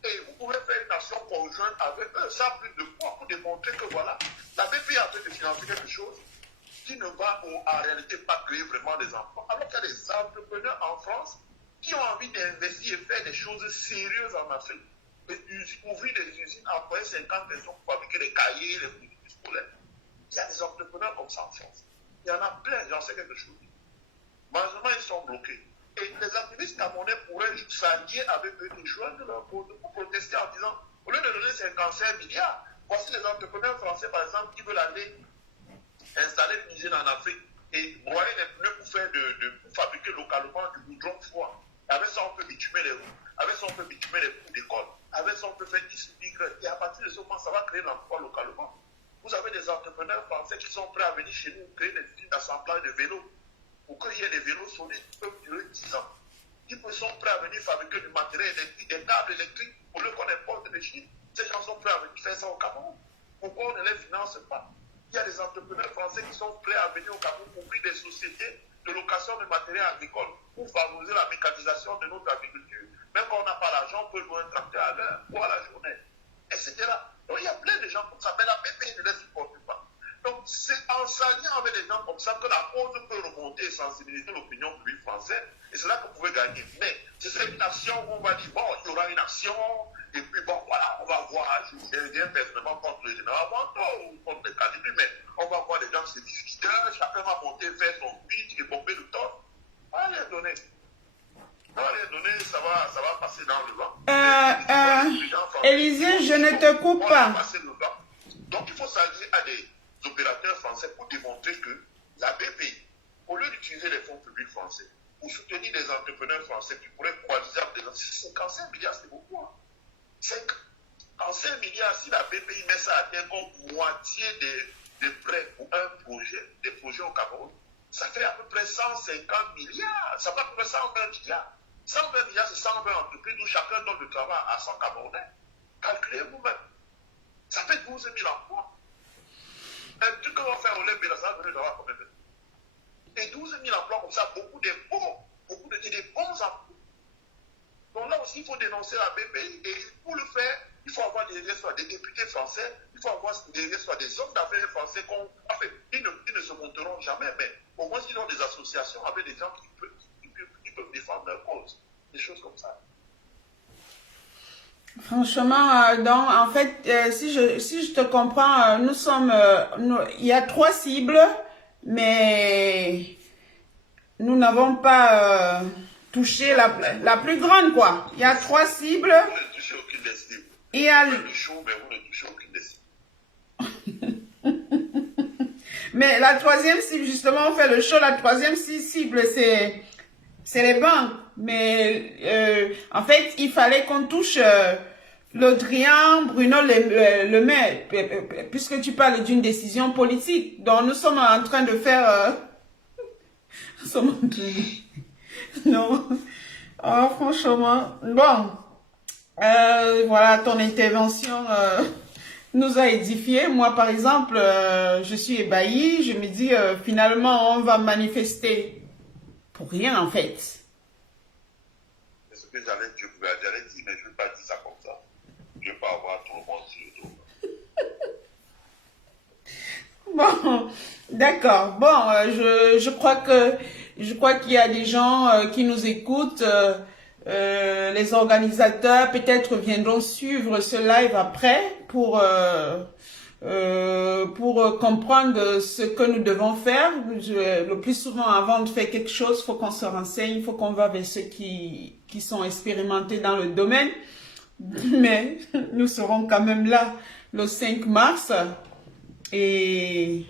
Et vous pouvez faire une action conjointe avec eux, ça a plus de poids pour démontrer que voilà, la BPI a fait de financer quelque chose qui ne va en réalité pas créer vraiment des emplois. Alors qu'il y a des entrepreneurs en France qui ont envie d'investir et faire des choses sérieuses en Afrique. Ouvrir des usines, employer 50 personnes pour fabriquer des cahiers, les produits scolaires. Il y a des entrepreneurs comme ça en France. Il y en a plein, j'en sais quelque chose. Malheureusement, ils sont bloqués. Et les activistes camerounais pourraient s'allier avec eux et joindre leur cause pour protester en disant, au lieu de donner 55 milliards, voici les entrepreneurs français, par exemple, qui veulent aller installer une usine en Afrique et broyer les pneus pour fabriquer localement du goudron froid. Avec ça, on peut bitumer les roues. Avec ça, on peut bitumer les cours d'école. Avec ça, on peut faire distribuer. Et à partir de ce moment, ça va créer l'emploi localement. Vous avez des entrepreneurs français qui sont prêts à venir chez nous créer des usines d'assemblage de vélos. Pour qu'il y ait des vélos solides qui peuvent durer 10 ans. Qui sont prêts à venir fabriquer du matériel électrique, des câbles électriques, pour le qu'on importe de Chine. Ces gens sont prêts à venir faire ça au Cameroun. Pourquoi on ne les finance pas? Il y a des entrepreneurs français qui sont prêts à venir au Cameroun pour ouvrir des sociétés de location de matériel agricole pour favoriser la mécanisation de notre agriculture. Même quand on n'a pas l'argent, on peut jouer un tracteur à l'heure ou à la journée, etc. Donc il y a plein de gens comme ça, mais la BPI ne les supporte pas. Donc c'est en s'alliant avec des gens comme ça que la cause peut remonter et sensibiliser l'opinion publique française, et c'est là que vous pouvez gagner. Mais ce serait une action où on va dire, bon, il y aura une action, et puis bon, voilà, on va voir, je ne viens personnellement contre le général Banto ou contre les Kadhafi, mais on va voir les gens se discuter, chacun va monter, faire son pitch et bomber le temps. À un moment donné, ça va passer dans le vent. Élisée, je ne te coupe pas. Donc, il faut s'allier à des opérateurs français pour démontrer que la BPI, au lieu d'utiliser les fonds publics français pour soutenir des entrepreneurs français qui pourraient coaliser avec des 55 milliards, c'est beaucoup. Hein. 55 milliards, si la BPI met ça à terre comme moitié des prêts pour un projet, des projets au Cameroun, ça fait à peu près 150 milliards. Ça fait à peu près 120 milliards. 120 milliards, c'est 120 entreprises où chacun donne le travail à 100 Camerounais. Calculez vous-même. Ça fait 12 000 emplois. Un truc qu'on va faire au lait, ça va venir d'avoir combien de temps? Et 12 000 emplois comme ça, beaucoup de bons emplois. Donc là aussi, il faut dénoncer la BPI. Et pour le faire, il faut avoir derrière soit des députés français, il faut avoir derrière soit des hommes d'affaires français. Enfin, ils ne se monteront jamais, mais au moins ils ont des associations avec des gens qui peuvent défendre leur cause. Des choses comme ça. Franchement, donc, en fait, si je te comprends, il y a 3 cibles, mais nous n'avons pas touché la plus grande, quoi. Il y a 3 cibles. Vous ne touchez aucune des cibles. Il y a vous faites le show, mais vous ne touchez aucune des cibles. Mais la 3e cible, justement, on fait le show, la 3e cible, c'est les banques. Mais en fait, il fallait qu'on touche Le Drian, Bruno Le Maire, puisque tu parles d'une décision politique. Donc, nous sommes en train de faire... nous sommes en train de... Non. Oh, franchement. Bon. Voilà, ton intervention nous a édifié. Moi, par exemple, je suis ébahie. Je me dis, finalement, on va manifester pour rien, en fait. C'est ce que j'allais dire, mais je ne vais pas dire ça comme ça. Je ne vais pas avoir tout le monde sur le dos. Bon, d'accord. Bon, je crois qu'il y a des gens qui nous écoutent. Les organisateurs peut-être viendront suivre ce live après pour comprendre ce que nous devons faire. Le plus souvent, avant de faire quelque chose, il faut qu'on se renseigne, il faut qu'on va vers ceux qui sont expérimentés dans le domaine. Mais nous serons quand même là le 5 mars et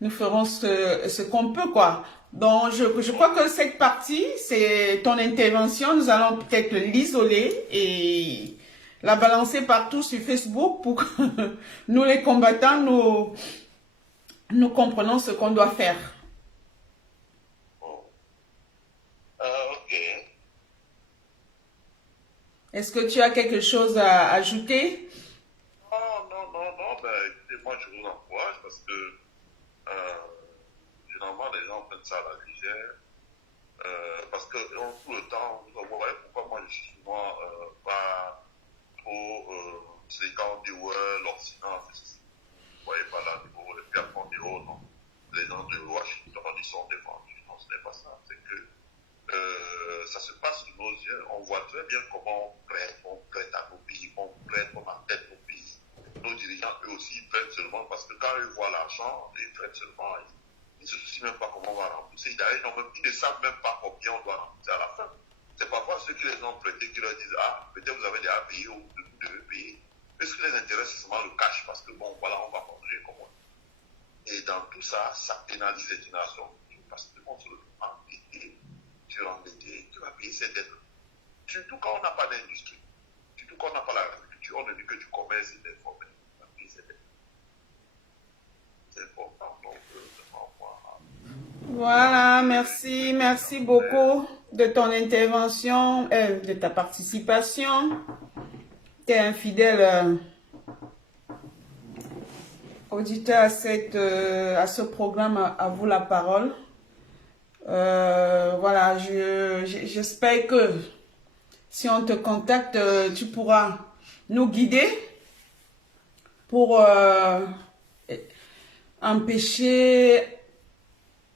nous ferons ce qu'on peut, quoi. Donc, je crois que cette partie, c'est ton intervention. Nous allons peut-être l'isoler et la balancer partout sur Facebook pour que nous, les combattants, nous comprenons ce qu'on doit faire. Ok. Est-ce que tu as quelque chose à ajouter? Non. Ben, écoutez, moi, je vous encourage parce que généralement, les gens prennent ça à la légère. Parce que tout le temps, vous voyez pourquoi moi, je suis souvent pas trop... c'est quand on dit, ouais, l'Occident, vous voyez pas là, au niveau des pierres qu'on dit, oh non, les gens de Washington, ils sont défendus. Non, ce n'est pas ça. C'est que ça se passe sous nos yeux. On voit très bien comment on prête à nos pays, on prête, on entête nos pays. Nos dirigeants, eux aussi, ils prêtent seulement parce que quand ils voient l'argent, ils prêtent seulement. Ils ne se soucient même pas comment on va rembourser. D'ailleurs, ils ne savent même pas combien on doit rembourser à la fin. C'est parfois ceux qui les ont prêtés qui leur disent, ah, peut-être vous avez des API ou vous devez payer. Mais ce qui les intéresse, c'est seulement le cash parce que bon, voilà, on va continuer comme on. Et dans tout ça, ça pénalise les générations parce qu'on se retrouve endetté. Tu es endetté, tu vas payer cette dette. Surtout quand on n'a pas d'industrie, surtout quand on n'a pas l'agriculture, on ne dit que du commerce et d'informel. Tu vas payer cette dette. C'est important, donc, voilà, merci beaucoup de ton intervention, de ta participation. Tu es un fidèle auditeur à ce programme, à vous la parole. Voilà, j'espère que si on te contacte, tu pourras nous guider pour empêcher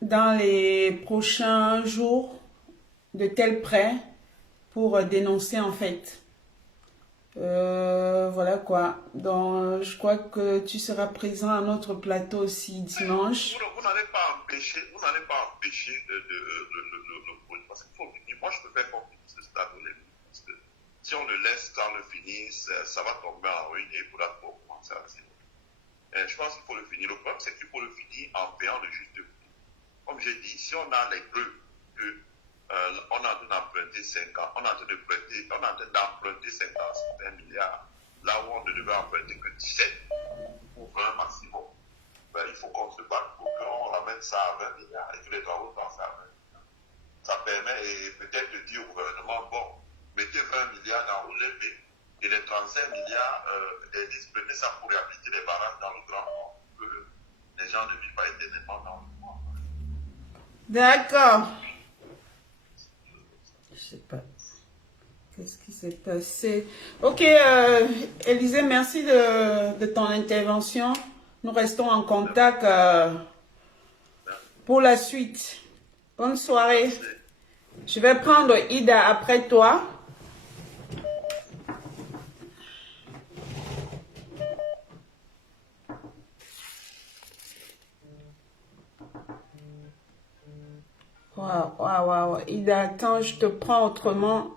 dans les prochains jours de tels prêts pour dénoncer en fait Voilà quoi. Donc, je crois que tu seras présent à notre plateau aussi dimanche. Vous n'allez pas empêcher, le produit, parce qu'il faut finir. Moi, je préfère qu'on finisse ce stade au début, parce que si on le laisse quand le finisse, ça va tomber en ruine et il faudra commencer à zéro. Je pense qu'il faut le finir. Le problème, c'est qu'il faut le finir en payant le juste prix. Comme j'ai dit, si on a les preuves que on est en train d'emprunter 5 ans, on est en train d'emprunter 51 milliards, là où on ne devait emprunter que 17 ou 20 maximum. Ben, il faut qu'on se batte pour qu'on ramène ça à 20 milliards et que les travaux passent à 20 milliards. Ça permet peut-être de dire au gouvernement, bon, mettez 20 milliards dans l'OLP et les 35 milliards, prenez ça pour réhabiliter les barrages dans le Grand Nord, que les gens ne vivent pas éternellement dans le Nord. D'accord. Je sais pas. Qu'est-ce qui s'est passé? Ok, Élisée, merci de ton intervention. Nous restons en contact pour la suite. Bonne soirée. Je vais prendre Ida après toi. Waouh. Ida, attends, je te prends autrement.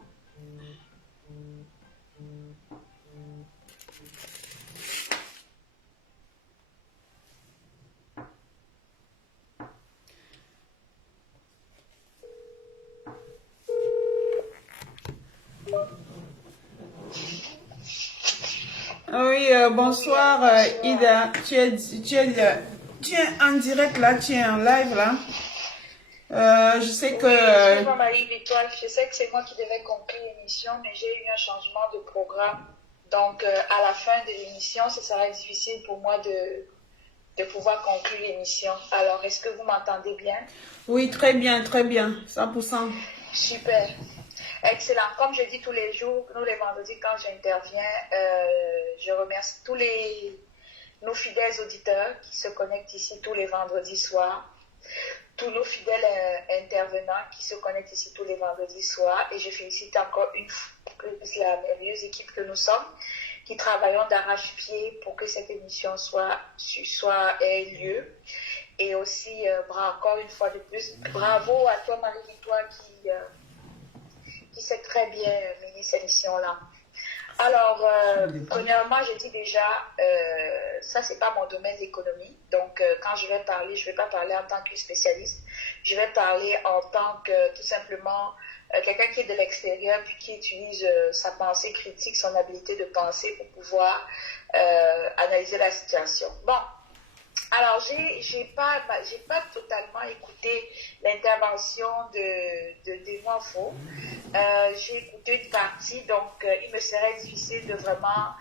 Oui, bonsoir Ida. Tu es en direct là, tu es en live là. Je sais que... Excuse-moi Marie-Victoire, je sais que c'est moi qui devais conclure l'émission, mais j'ai eu un changement de programme. Donc, à la fin de l'émission, ce sera difficile pour moi de pouvoir conclure l'émission. Alors, est-ce que vous m'entendez bien? Oui, très bien, 100%. Super. Excellent. Comme je dis tous les jours, nous les vendredis, quand j'interviens, je remercie tous nos fidèles auditeurs qui se connectent ici tous les vendredis soirs, tous nos fidèles intervenants qui se connectent ici tous les vendredis soirs, et je félicite encore une fois la merveilleuse équipe que nous sommes, qui travaillons d'arrache-pied pour que cette émission ait lieu. Et aussi, encore une fois de plus, bravo à toi Marie-Victoire qui sait très bien mener cette émission-là. Alors, premièrement, je dis déjà, ça, c'est pas mon domaine d'économie. Donc, quand je vais parler, je vais pas parler en tant que spécialiste. Je vais parler en tant que, tout simplement, quelqu'un qui est de l'extérieur puis qui utilise sa pensée critique, son habilité de penser pour pouvoir analyser la situation. Bon. Alors, j'ai pas totalement écouté l'intervention de Desmoifo. J'ai écouté une partie, donc il me serait difficile de vraiment...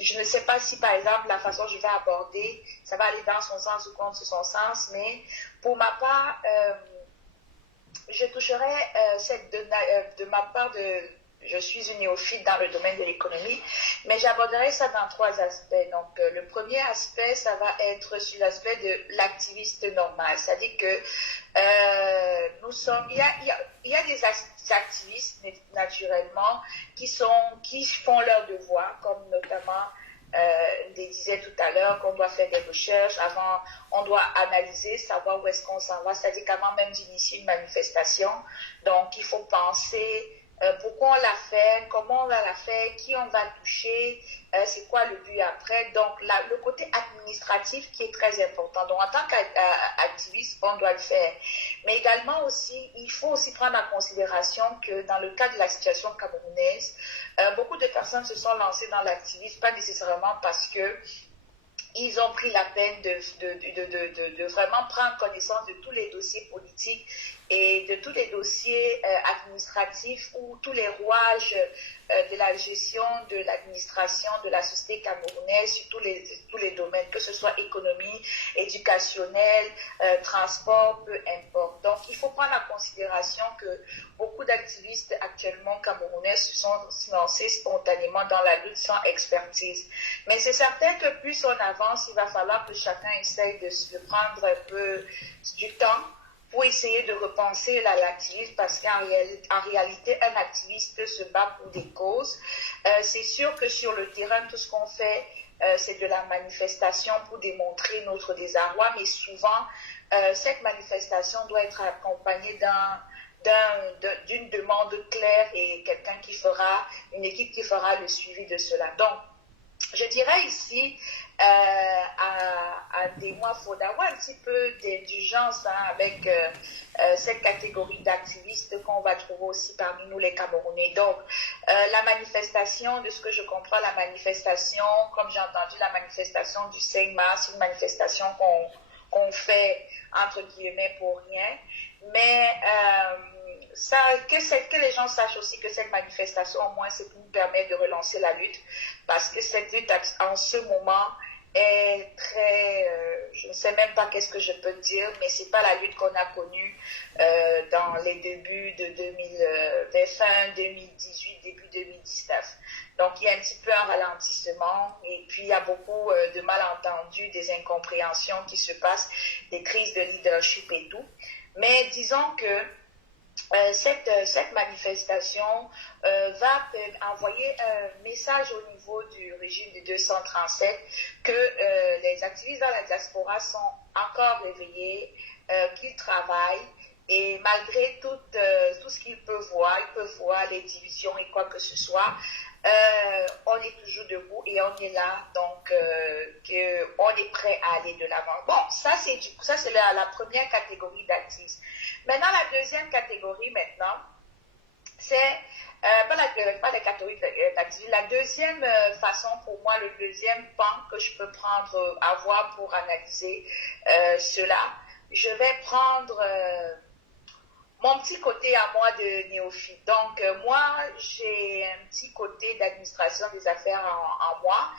je ne sais pas si, par exemple, la façon dont je vais aborder, ça va aller dans son sens ou contre son sens, mais pour ma part, je toucherai de ma part je suis une néophyte dans le domaine de l'économie, mais j'aborderai ça dans 3 aspects. Donc, le premier aspect, ça va être sur l'aspect de l'activiste normal. C'est-à-dire que il y a des activistes, naturellement, qui font leur devoir, comme notamment Ndé disait tout à l'heure, qu'on doit faire des recherches, avant, on doit analyser, savoir où est-ce qu'on s'en va, c'est-à-dire qu'avant même d'initier une manifestation, donc il faut penser pourquoi on l'a fait, comment on va la faire, qui on va toucher, c'est quoi le but après. Donc, le côté administratif qui est très important. Donc, en tant qu'activiste, on doit le faire. Mais également aussi, il faut aussi prendre en considération que dans le cas de la situation camerounaise, beaucoup de personnes se sont lancées dans l'activisme, pas nécessairement parce que ils ont pris la peine de vraiment prendre connaissance de tous les dossiers politiques et de tous les dossiers administratifs ou tous les rouages de la gestion de l'administration de la société camerounaise sur tous les domaines, que ce soit économie, éducationnel, transport, peu importe. Donc, il faut prendre en considération que beaucoup d'activistes actuellement camerounais se sont lancés spontanément dans la lutte sans expertise. Mais c'est certain que plus on avance, il va falloir que chacun essaye de prendre un peu du temps pour essayer de repenser l'activisme, parce qu'en réalité, un activiste se bat pour des causes. C'est sûr que sur le terrain, tout ce qu'on fait, c'est de la manifestation pour démontrer notre désarroi, mais souvent, cette manifestation doit être accompagnée d'une demande claire et une équipe qui fera le suivi de cela. Donc, je dirais ici à Demois, il faut avoir un petit peu d'indulgence avec cette catégorie d'activistes qu'on va trouver aussi parmi nous les Camerounais. Donc, la manifestation, de ce que je comprends, la manifestation, comme j'ai entendu, la manifestation du 5 mars, une manifestation qu'on fait entre guillemets pour rien, mais que les gens sachent aussi que cette manifestation, au moins, c'est pour nous permettre de relancer la lutte, parce que cette lutte, en ce moment, est très... je ne sais même pas qu'est-ce que je peux dire, mais ce n'est pas la lutte qu'on a connue dans les débuts de fin 2018, début 2019. Donc, il y a un petit peu un ralentissement, et puis il y a beaucoup de malentendus, des incompréhensions qui se passent, des crises de leadership et tout. Mais disons que cette manifestation va envoyer un message au niveau du régime de 237 que les activistes dans la diaspora sont encore réveillés, qu'ils travaillent, et malgré tout ce qu'ils peuvent voir, les divisions et quoi que ce soit, on est toujours debout et on est là, donc on est prêt à aller de l'avant. Bon, ça c'est la première catégorie d'activistes. Maintenant, la deuxième catégorie maintenant, c'est pas la catégorie d'activistes. La deuxième façon pour moi, le deuxième pan que je peux avoir pour analyser cela, je vais prendre mon petit côté à moi de néophyte. Donc, moi, j'ai un petit côté d'administration des affaires en moi.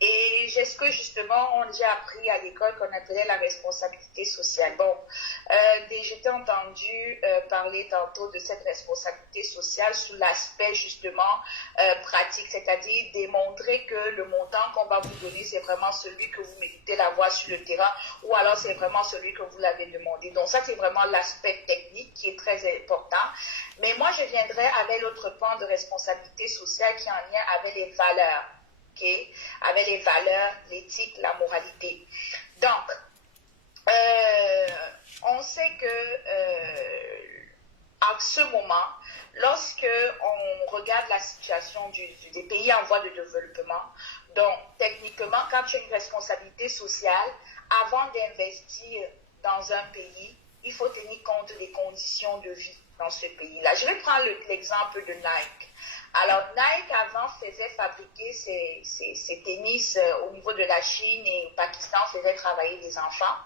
Et j'ai ce que justement j'ai appris à l'école qu'on appelait la responsabilité sociale. Bon, j'ai entendu parler tantôt de cette responsabilité sociale sous l'aspect justement pratique, c'est-à-dire démontrer que le montant qu'on va vous donner, c'est vraiment celui que vous méritez l'avoir sur le terrain, ou alors c'est vraiment celui que vous l'avez demandé. Donc ça, c'est vraiment l'aspect technique qui est très important. Mais moi, je viendrai avec l'autre pan de responsabilité sociale qui est en lien avec les valeurs. Okay, avec les valeurs, l'éthique, la moralité. Donc, on sait que à ce moment, lorsque on regarde la situation des pays en voie de développement, donc techniquement, quand tu as une responsabilité sociale, avant d'investir dans un pays, il faut tenir compte des conditions de vie dans ce pays-là. Je vais prendre l'exemple de Nike. Alors, Nike, avant, faisait fabriquer ses tennis au niveau de la Chine et au Pakistan, faisait travailler des enfants.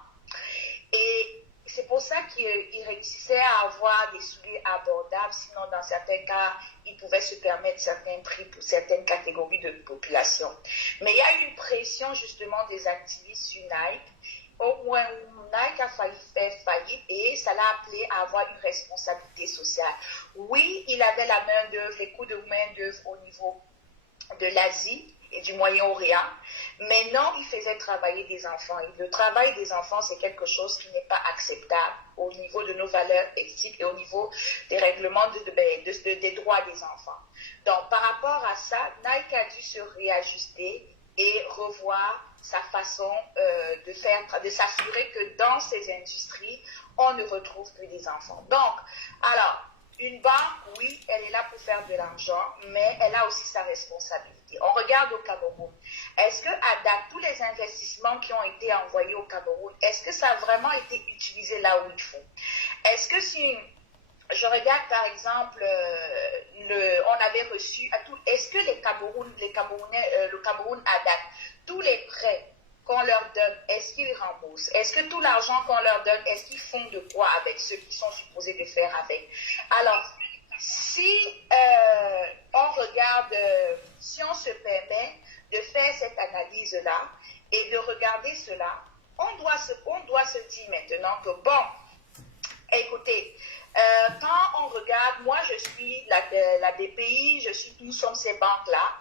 Et c'est pour ça qu'il réussissait à avoir des souliers abordables, sinon, dans certains cas, il pouvait se permettre certains prix pour certaines catégories de population. Mais il y a eu une pression, justement, des activistes sur Nike, au moins où Nike a failli faire faillite et ça l'a appelé à avoir une responsabilité sociale. Oui, il avait la main-d'œuvre, les coûts de main-d'œuvre au niveau de l'Asie et du Moyen-Orient, mais non, il faisait travailler des enfants. Et le travail des enfants, c'est quelque chose qui n'est pas acceptable au niveau de nos valeurs éthiques et au niveau des règlements des droits des enfants. Donc, par rapport à ça, Nike a dû se réajuster et revoir sa façon de s'assurer que dans ces industries, on ne retrouve plus des enfants. Donc, alors, une banque, oui, elle est là pour faire de l'argent, mais elle a aussi sa responsabilité. On regarde au Cameroun. Est-ce qu'à date, tous les investissements qui ont été envoyés au Cameroun, est-ce que ça a vraiment été utilisé là où il faut? Est-ce que si je regarde par exemple, on avait reçu, est-ce que le Cameroun à date, tous les prêts qu'on leur donne, est-ce qu'ils remboursent? Est-ce que tout l'argent qu'on leur donne, est-ce qu'ils font de quoi avec ceux qui sont supposés de faire avec? Alors, si on regarde, si on se permet de faire cette analyse-là et de regarder cela, on doit se dire maintenant que, bon, écoutez, quand on regarde, moi je suis la BPI, nous sommes ces banques-là.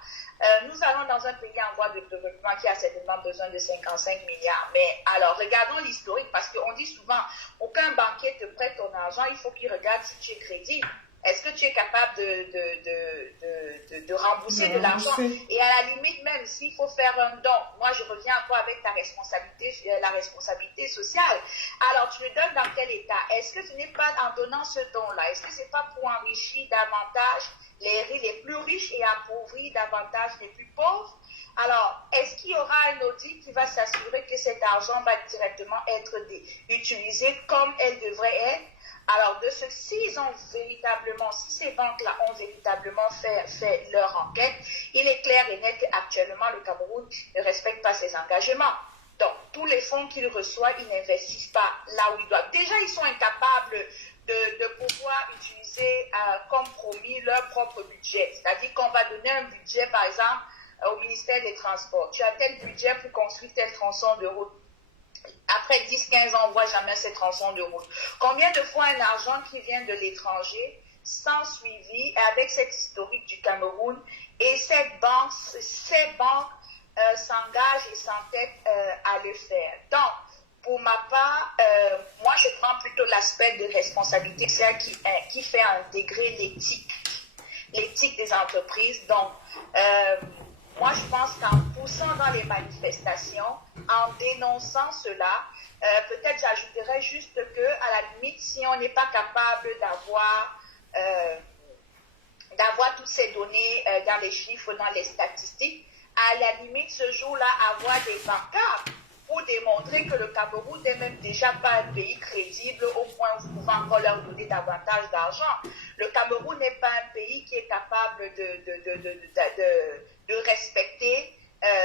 Nous allons dans un pays en voie de développement qui a certainement besoin de 55 milliards. Mais alors, regardons l'historique, parce qu'on dit souvent, aucun banquier te prête ton argent, il faut qu'il regarde si tu es crédible. Est-ce que tu es capable de rembourser de l'argent? Et à la limite, même s'il faut faire un don, moi je reviens encore avec la responsabilité sociale. Alors tu le donnes dans quel état? Est-ce que ce n'est pas en donnant ce don-là? Est-ce que ce n'est pas pour enrichir davantage les plus riches et appauvrir davantage les plus pauvres? Alors, est-ce qu'il y aura un audit qui va s'assurer que cet argent va directement être utilisé comme elle devrait être? Alors, de ce, si ces banques-là ont véritablement fait leur enquête, il est clair et net qu'actuellement, le Cameroun ne respecte pas ses engagements. Donc, tous les fonds qu'ils reçoivent, ils n'investissent pas là où ils doivent. Déjà, ils sont incapables de pouvoir utiliser comme promis leur propre budget. C'est-à-dire qu'on va donner un budget, par exemple, au ministère des Transports. Tu as tel budget pour construire tel tronçon de route. Après 10-15 ans, on ne voit jamais ces tronçons de route. Combien de fois un argent qui vient de l'étranger, sans suivi, avec cette historique du Cameroun, et ces banques s'engagent et s'entêtent à le faire. Donc, pour ma part, moi je prends plutôt l'aspect de responsabilité, c'est qui fait intégrer l'éthique des entreprises. Donc, moi, je pense qu'en poussant dans les manifestations, en dénonçant cela, peut-être j'ajouterais juste que, à la limite, si on n'est pas capable d'avoir toutes ces données dans les chiffres, dans les statistiques, à la limite, ce jour-là, avoir des pancartes pour démontrer que le Cameroun n'est même déjà pas un pays crédible au point où vous pouvez encore leur donner davantage d'argent. Le Cameroun n'est pas un pays qui est capable de respecter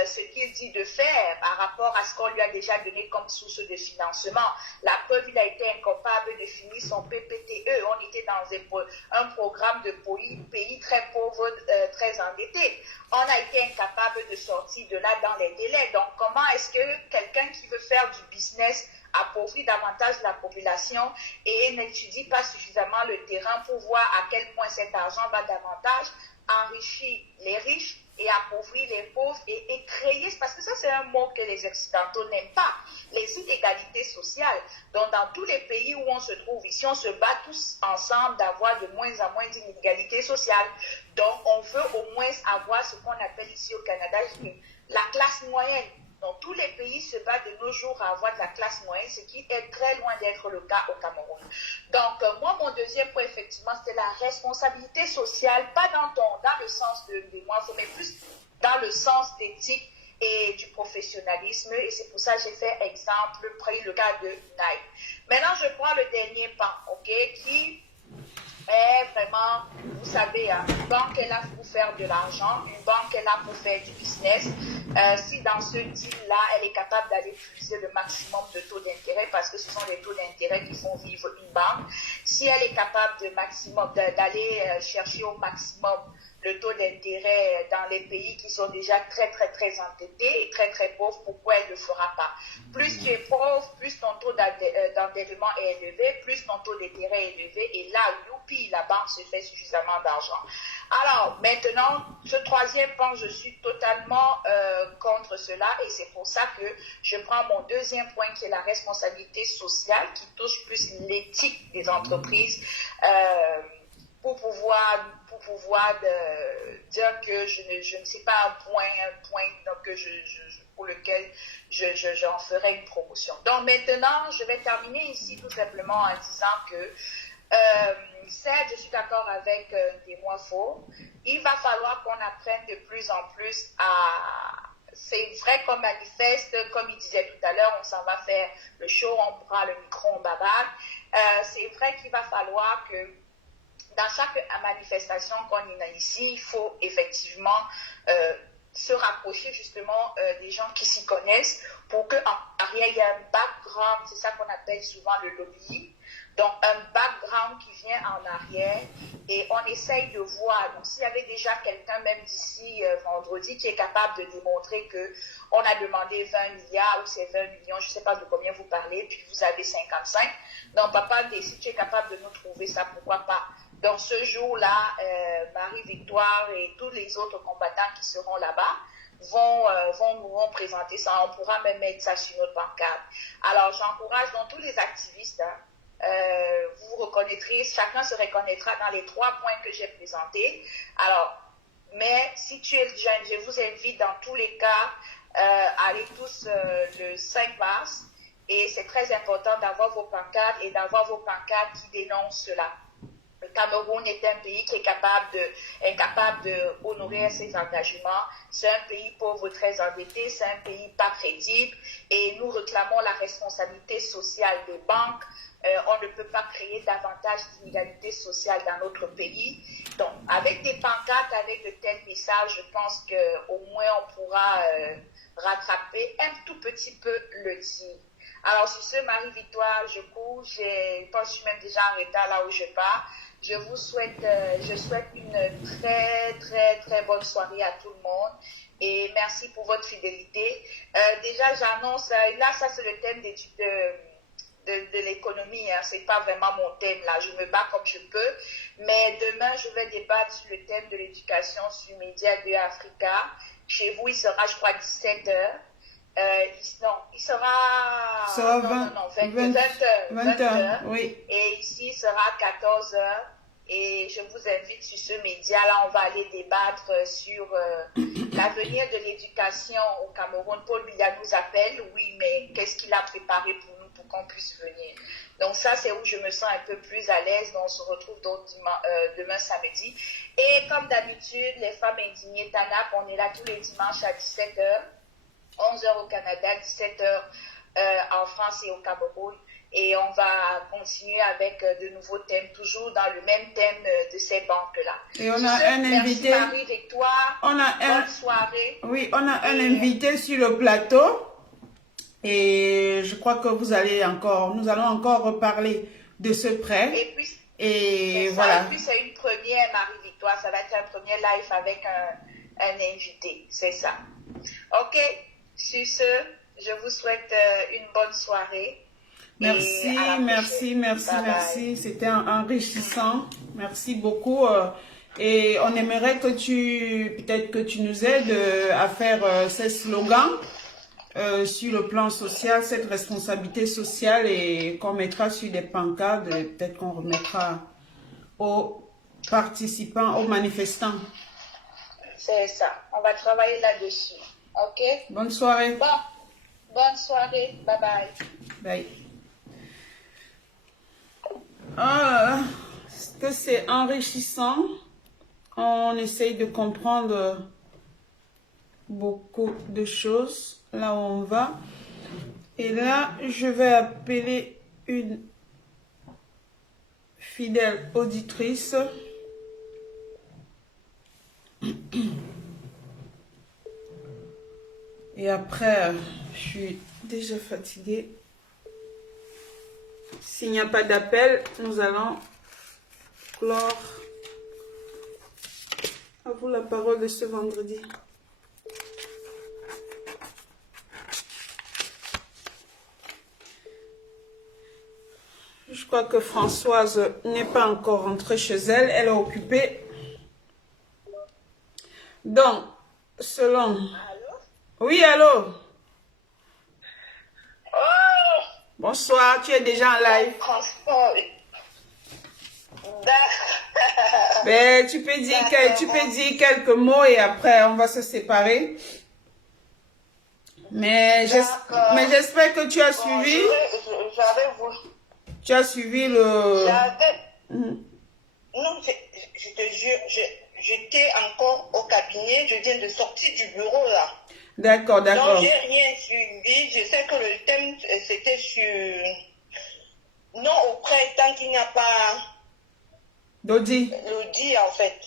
ce qu'il dit de faire par rapport à ce qu'on lui a déjà donné comme source de financement. La preuve, il a été incapable de finir son PPTE. On était dans un programme de pays très pauvres, très endettés. On a été incapable de sortir de là dans les délais. Donc, comment est-ce que quelqu'un qui veut faire du business appauvrit davantage la population et n'étudie pas suffisamment le terrain pour voir à quel point cet argent va davantage enrichir les riches et appauvrir les pauvres et créer, parce que ça c'est un mot que les Occidentaux n'aiment pas, les inégalités sociales. Donc dans tous les pays où on se trouve ici, on se bat tous ensemble d'avoir de moins en moins d'inégalités sociales. Donc on veut au moins avoir ce qu'on appelle ici au Canada la classe moyenne. Donc tous les pays se battent de nos jours à avoir de la classe moyenne, ce qui est très loin d'être le cas au Cameroun. Donc moi, mon deuxième point, effectivement, c'était la responsabilité sociale, pas dans le sens de moi, mais plus dans le sens d'éthique et du professionnalisme. Et c'est pour ça que j'ai fait exemple, pris le cas de Nike. Maintenant, je prends le dernier pan, qui est vraiment, vous savez, une banque est là pour faire de l'argent, une banque est là pour faire du business. Si dans ce deal-là, elle est capable d'aller utiliser le maximum de taux d'intérêt, parce que ce sont les taux d'intérêt qui font vivre une banque, si elle est capable d'aller chercher au maximum le taux d'intérêt dans les pays qui sont déjà très, très, très endettés et très, très pauvres, pourquoi elle ne le fera pas? Plus tu es pauvre, plus ton taux d'endettement est élevé, plus ton taux d'intérêt est élevé, et là, youpi, la banque se fait suffisamment d'argent. Alors, maintenant, ce troisième point, je suis totalement contre cela, et c'est pour ça que je prends mon deuxième point, qui est la responsabilité sociale, qui touche plus l'éthique des entreprises, pour pouvoir dire que je ne sais pas un point donc pour lequel j'en ferai une promotion. Donc maintenant, je vais terminer ici tout simplement en disant que certes, je suis d'accord avec Témoin-Faux, il va falloir qu'on apprenne de plus en plus à... C'est vrai qu'on manifeste, comme il disait tout à l'heure, on s'en va faire le show, on prend le micro, on bavarde. C'est vrai qu'il va falloir que dans chaque manifestation qu'on a ici, il faut effectivement se rapprocher justement des gens qui s'y connaissent pour qu'en arrière, il y ait un background, c'est ça qu'on appelle souvent le lobbying. Donc, un background qui vient en arrière et on essaye de voir. Donc, s'il y avait déjà quelqu'un, même d'ici vendredi, qui est capable de démontrer qu'on a demandé 20 milliards ou c'est 20 millions, je ne sais pas de combien vous parlez, puis vous avez 55. Donc, papa, si tu es capable de nous trouver ça, pourquoi pas? Donc ce jour-là, Marie-Victoire et tous les autres combattants qui seront là-bas vont présenter ça. On pourra même mettre ça sur notre pancarte. Alors j'encourage donc tous les activistes, vous reconnaîtrez, chacun se reconnaîtra dans les 3 points que j'ai présentés. Alors, mais si tu es jeune, je vous invite dans tous les cas à aller tous le 5 mars. Et c'est très important d'avoir vos pancartes et d'avoir vos pancartes qui dénoncent cela. Le Cameroun est un pays qui est incapable d'honorer ses engagements. C'est un pays pauvre, très endetté, c'est un pays pas crédible et nous réclamons la responsabilité sociale des banques. On ne peut pas créer davantage d'inégalités sociales dans notre pays. Donc, avec des pancartes, avec de tels messages, je pense qu'au moins on pourra rattraper un tout petit peu le tir. Alors, sur ce, Marie-Victoire, je cours, je pense que je suis même déjà en retard là où je pars. Je souhaite une très, très, très bonne soirée à tout le monde et merci pour votre fidélité. Déjà, j'annonce, là, ça c'est le thème de l'économie, hein. C'est pas vraiment mon thème là, je me bats comme je peux, mais demain, je vais débattre sur le thème de l'éducation sur Média 2 Africa. Chez vous, il sera, je crois, 17h. Il sera 20 heures. Oui. Et ici, il sera 14h. Et je vous invite sur ce média-là, on va aller débattre sur l'avenir de l'éducation au Cameroun. Paul Biya nous appelle, oui, mais qu'est-ce qu'il a préparé pour nous pour qu'on puisse venir? Donc ça, c'est où je me sens un peu plus à l'aise. Donc on se retrouve donc demain samedi. Et comme d'habitude, les femmes indignées TANAP, on est là tous les dimanches à 17h. 11h au Canada, 17h en France et au Cameroun. Et on va continuer avec de nouveaux thèmes, toujours dans le même thème de ces banques-là. Et on a un invité. Merci Marie-Victoire. Bonne soirée. Oui, on a un invité sur le plateau. Et je crois que nous allons encore reparler de ce prêt. Et puis, voilà. Et puis c'est une première, Marie-Victoire. Ça va être un premier live avec un invité. C'est ça. Ok. Sur ce, je vous souhaite une bonne soirée. Merci. C'était enrichissant. Merci beaucoup. Et on aimerait que peut-être que tu nous aides à faire ces slogans sur le plan social, cette responsabilité sociale et qu'on mettra sur des pancartes, peut-être qu'on remettra aux participants, aux manifestants. C'est ça. On va travailler là-dessus. Ok? Bonne soirée. Bonne soirée. Bye bye. Bye. Que c'est enrichissant. On essaye de comprendre beaucoup de choses là où on va. Et là, je vais appeler une fidèle auditrice. Et après, je suis déjà fatiguée. S'il n'y a pas d'appel, nous allons clore. À vous la parole de ce vendredi. Je crois que Françoise n'est pas encore rentrée chez elle. Elle est occupée. Donc, selon... Oui, allô? Oh! Bonsoir, tu es déjà en live. Ben, tu peux dire quelques mots et après on va se séparer. Mais j'espère que tu as suivi. Tu as suivi le... Non, je te jure, j'étais encore au cabinet, je viens de sortir du bureau là. D'accord. Donc, j'ai rien suivi. Je sais que le thème, c'était sur... Non auprès, tant qu'il n'y a pas... L'audit, en fait.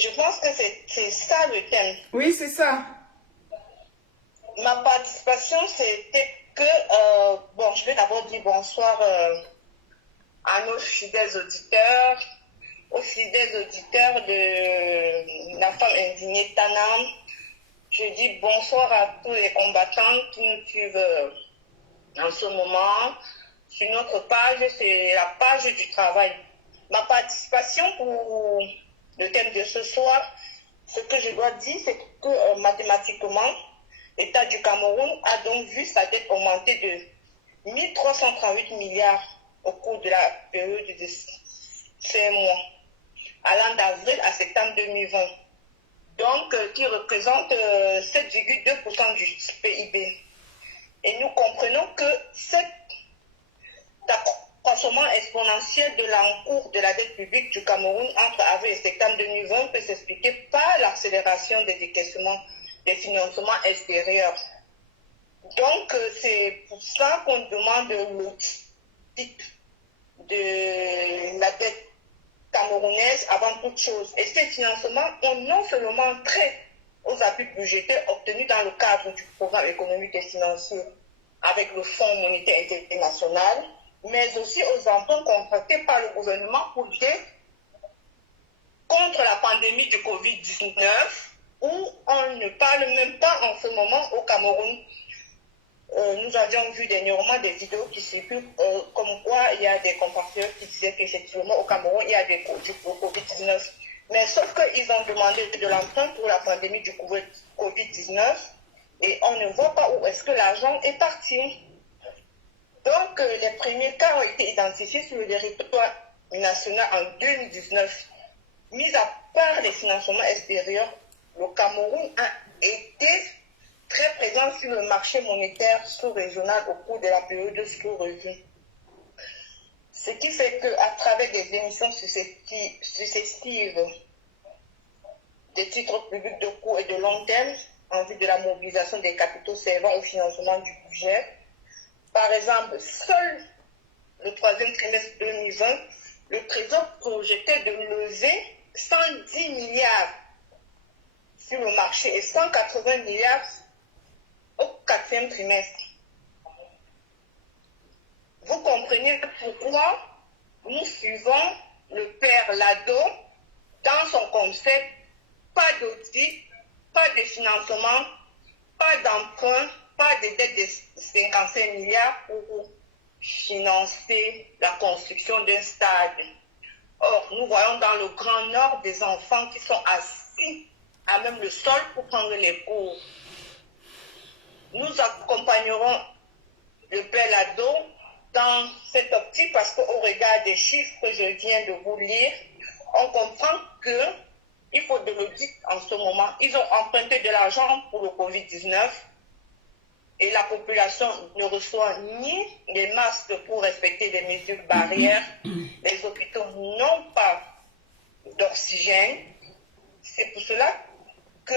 Je pense que c'est ça le thème. Oui, c'est ça. Ma participation, c'était que... je vais d'abord dire bonsoir à nos fidèles auditeurs, aux fidèles auditeurs de la femme indignée Tanam. Je dis bonsoir à tous les combattants qui nous suivent en ce moment. sur notre page, c'est la page du travail. Ma participation pour le thème de ce soir, ce que je dois dire, c'est que mathématiquement, l'État du Cameroun a donc vu sa dette augmenter de 1338 milliards au cours de la période de 5 mois, allant d'avril à septembre 2020, donc qui représente 7,2% du PIB. Et nous comprenons que cet accroissement exponentiel de l'encours de la dette publique du Cameroun entre avril et septembre 2020 peut s'expliquer par l'accélération des décaissements des financements extérieurs. Donc, c'est pour ça qu'on demande l'audit de la dette camerounaise avant toute chose. Et ces financements ont non seulement trait aux appuis budgétaires obtenus dans le cadre du programme économique et financier avec le Fonds monétaire international, mais aussi aux emprunts contractés par le gouvernement pour lutter contre la pandémie du Covid-19, où on ne parle même pas en ce moment au Cameroun. Nous avions vu dernièrement des vidéos qui circulent comme quoi il y a des compatriotes qui disaient qu'effectivement au Cameroun il y a des Covid-19. Mais sauf qu'ils ont demandé de l'emprunt pour la pandémie du Covid-19 et on ne voit pas où est-ce que l'argent est parti. Donc les premiers cas ont été identifiés sur le territoire national en 2019. Mis à part les financements extérieurs, le Cameroun a été très présent sur le marché monétaire sous-régional au cours de la période sous-revue. Ce qui fait qu'à travers des émissions successives des titres publics de court et de long terme, en vue de la mobilisation des capitaux servant au financement du budget, par exemple, seul le troisième trimestre 2020, le Trésor projetait de lever 110 milliards sur le marché et 180 milliards au quatrième trimestre. Vous comprenez pourquoi nous suivons le père Lado dans son concept, pas d'audit, pas de financement, pas d'emprunt, pas de dette de 55 milliards pour financer la construction d'un stade. Or, nous voyons dans le Grand Nord des enfants qui sont assis à même le sol pour prendre les cours. Nous accompagnerons le père Lado dans cette optique parce qu'au regard des chiffres que je viens de vous lire, on comprend qu'il faut de l'audit en ce moment. Ils ont emprunté de l'argent pour le Covid-19 et la population ne reçoit ni les masques pour respecter les mesures barrières. Les hôpitaux n'ont pas d'oxygène. C'est pour cela que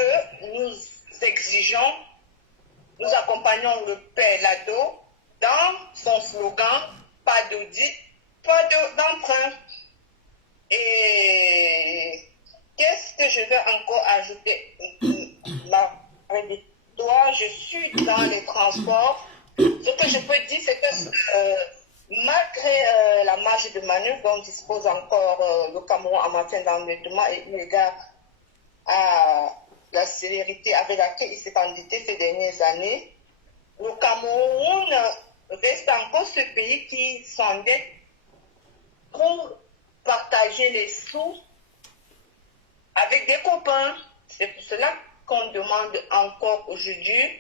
nous exigeons, nous accompagnons le père Lado dans son slogan « Pas d'audit, pas d'emprunt ». Et qu'est-ce que je vais encore ajouter? Je suis dans les transports. Ce que je peux dire, c'est que malgré la marge de manœuvre dont dispose encore le Cameroun en matière d'endettement et eu égard à la célérité avec laquelle il s'est endetté ces dernières années, le Cameroun reste encore ce pays qui s'endette pour partager les sous avec des copains. C'est pour cela qu'on demande encore aujourd'hui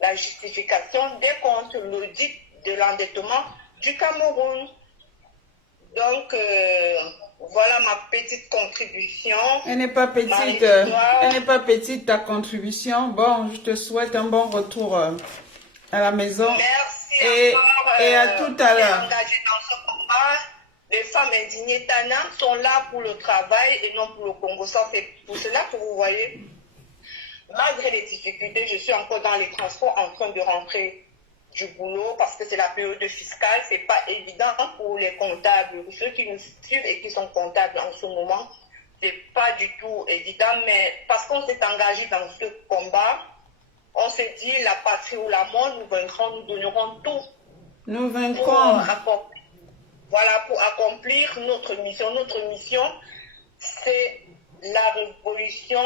la justification des comptes, l'audit de l'endettement du Cameroun. Donc, voilà ma petite contribution. Elle n'est pas petite, ta contribution. Bon, je te souhaite un bon retour à la maison. Merci et à tout à l'heure. Engagées dans ce combat. Les femmes indignées Tana sont là pour le travail et non pour le Congo. Ça, c'est pour cela que vous voyez, malgré les difficultés, je suis encore dans les transports en train de rentrer du boulot parce que c'est la période fiscale. C'est pas évident pour les comptables, pour ceux qui nous suivent et qui sont comptables en ce moment. C'est pas du tout évident, mais parce qu'on s'est engagé dans ce combat, on s'est dit la patrie ou la mort, nous vaincrons, nous donnerons tout. Nous vaincrons. Pour accomplir notre mission. Notre mission, c'est la révolution,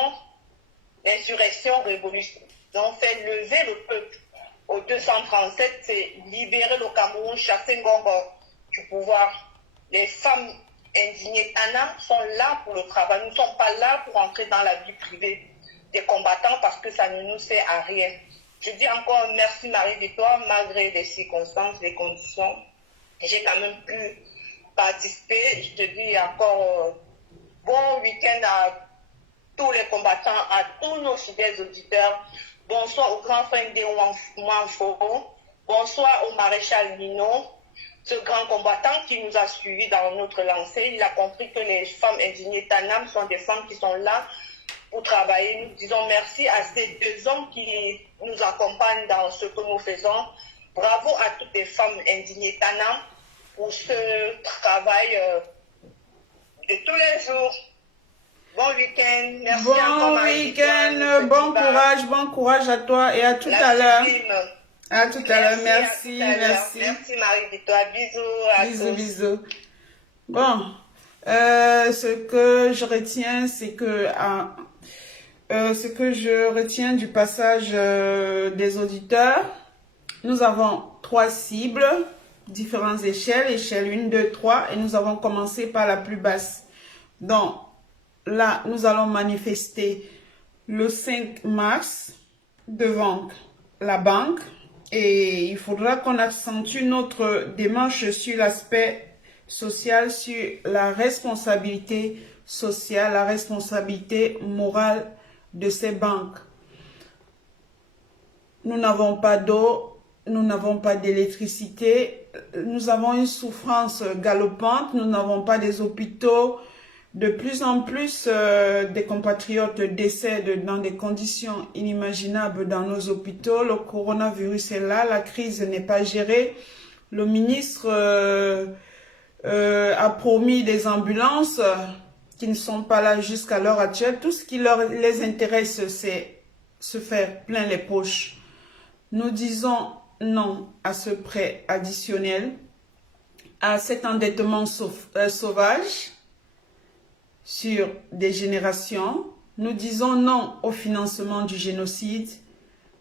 l'insurrection, révolution. Donc, c'est lever le peuple au 237, c'est libérer le Cameroun, chasser Ngongo du pouvoir. Les femmes indignées Tana sont là pour le travail. Nous ne sommes pas là pour entrer dans la vie privée des combattants parce que ça ne nous sert à rien. Je dis encore merci Marie-Victoire, malgré les circonstances, les conditions. J'ai quand même pu participer. Je te dis encore bon week-end à tous les combattants, à tous nos fidèles auditeurs. Bonsoir au grand frère de Wanfo. Bonsoir au maréchal Nino, ce grand combattant qui nous a suivis dans notre lancée. Il a compris que les femmes indignées Tanam sont des femmes qui sont là pour travailler. Nous disons merci à ces deux hommes qui nous accompagnent dans ce que nous faisons. Bravo à toutes les femmes indignées Tanam pour ce travail de tous les jours. Bon week-end, merci encore. Bon week-end, bon courage à toi et à tout à l'heure. À tout à l'heure, merci. Merci Marie-Victoire, bisous à tous. Bisous. Bon, ce que je retiens, c'est que je retiens du passage des auditeurs, nous avons 3 cibles, différentes échelles, échelle 1, 2, 3, et nous avons commencé par la plus basse. Donc, là, nous allons manifester le 5 mars devant la banque et il faudra qu'on accentue notre démarche sur l'aspect social, sur la responsabilité sociale, la responsabilité morale de ces banques. Nous n'avons pas d'eau, nous n'avons pas d'électricité, nous avons une souffrance galopante, nous n'avons pas des hôpitaux. De plus en plus, des compatriotes décèdent dans des conditions inimaginables dans nos hôpitaux. Le coronavirus est là, la crise n'est pas gérée. Le ministre a promis des ambulances qui ne sont pas là jusqu'à l'heure actuelle. Tout ce qui les intéresse, c'est se faire plein les poches. Nous disons non à ce prêt additionnel, à cet endettement sauvage sur des générations. Nous disons non au financement du génocide.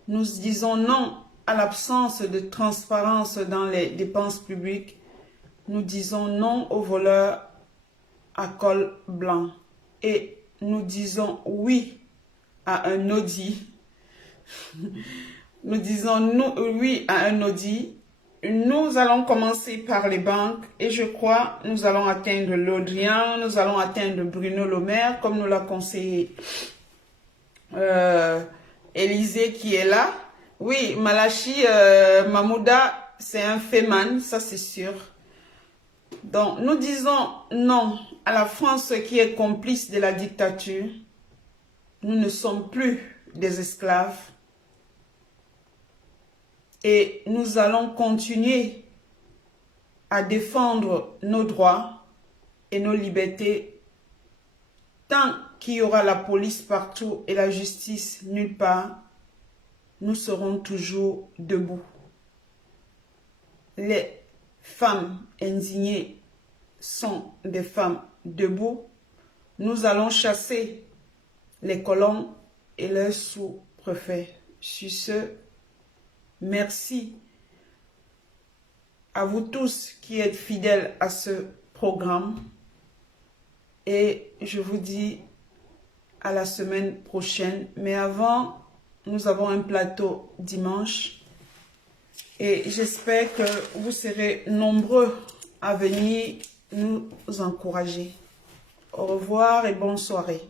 Nous disons non à l'absence de transparence dans les dépenses publiques. Nous disons non aux voleurs à col blanc. Et nous disons oui à un audit. Nous disons oui à un audit. Nous allons commencer par les banques et je crois nous allons atteindre l'Odrian, nous allons atteindre Bruno Le Maire, comme nous l'a conseillé Élisée qui est là. Oui, Malachi Mamouda, c'est un féman, ça c'est sûr. Donc, nous disons non à la France qui est complice de la dictature. Nous ne sommes plus des esclaves. Et nous allons continuer à défendre nos droits et nos libertés tant qu'il y aura la police partout et la justice nulle part. Nous serons toujours debout. Les femmes indignées sont des femmes debout. Nous allons chasser les colons et leurs sous-préfets. Sur ce, merci à vous tous qui êtes fidèles à ce programme et je vous dis à la semaine prochaine. Mais avant, nous avons un plateau dimanche et j'espère que vous serez nombreux à venir nous encourager. Au revoir et bonne soirée.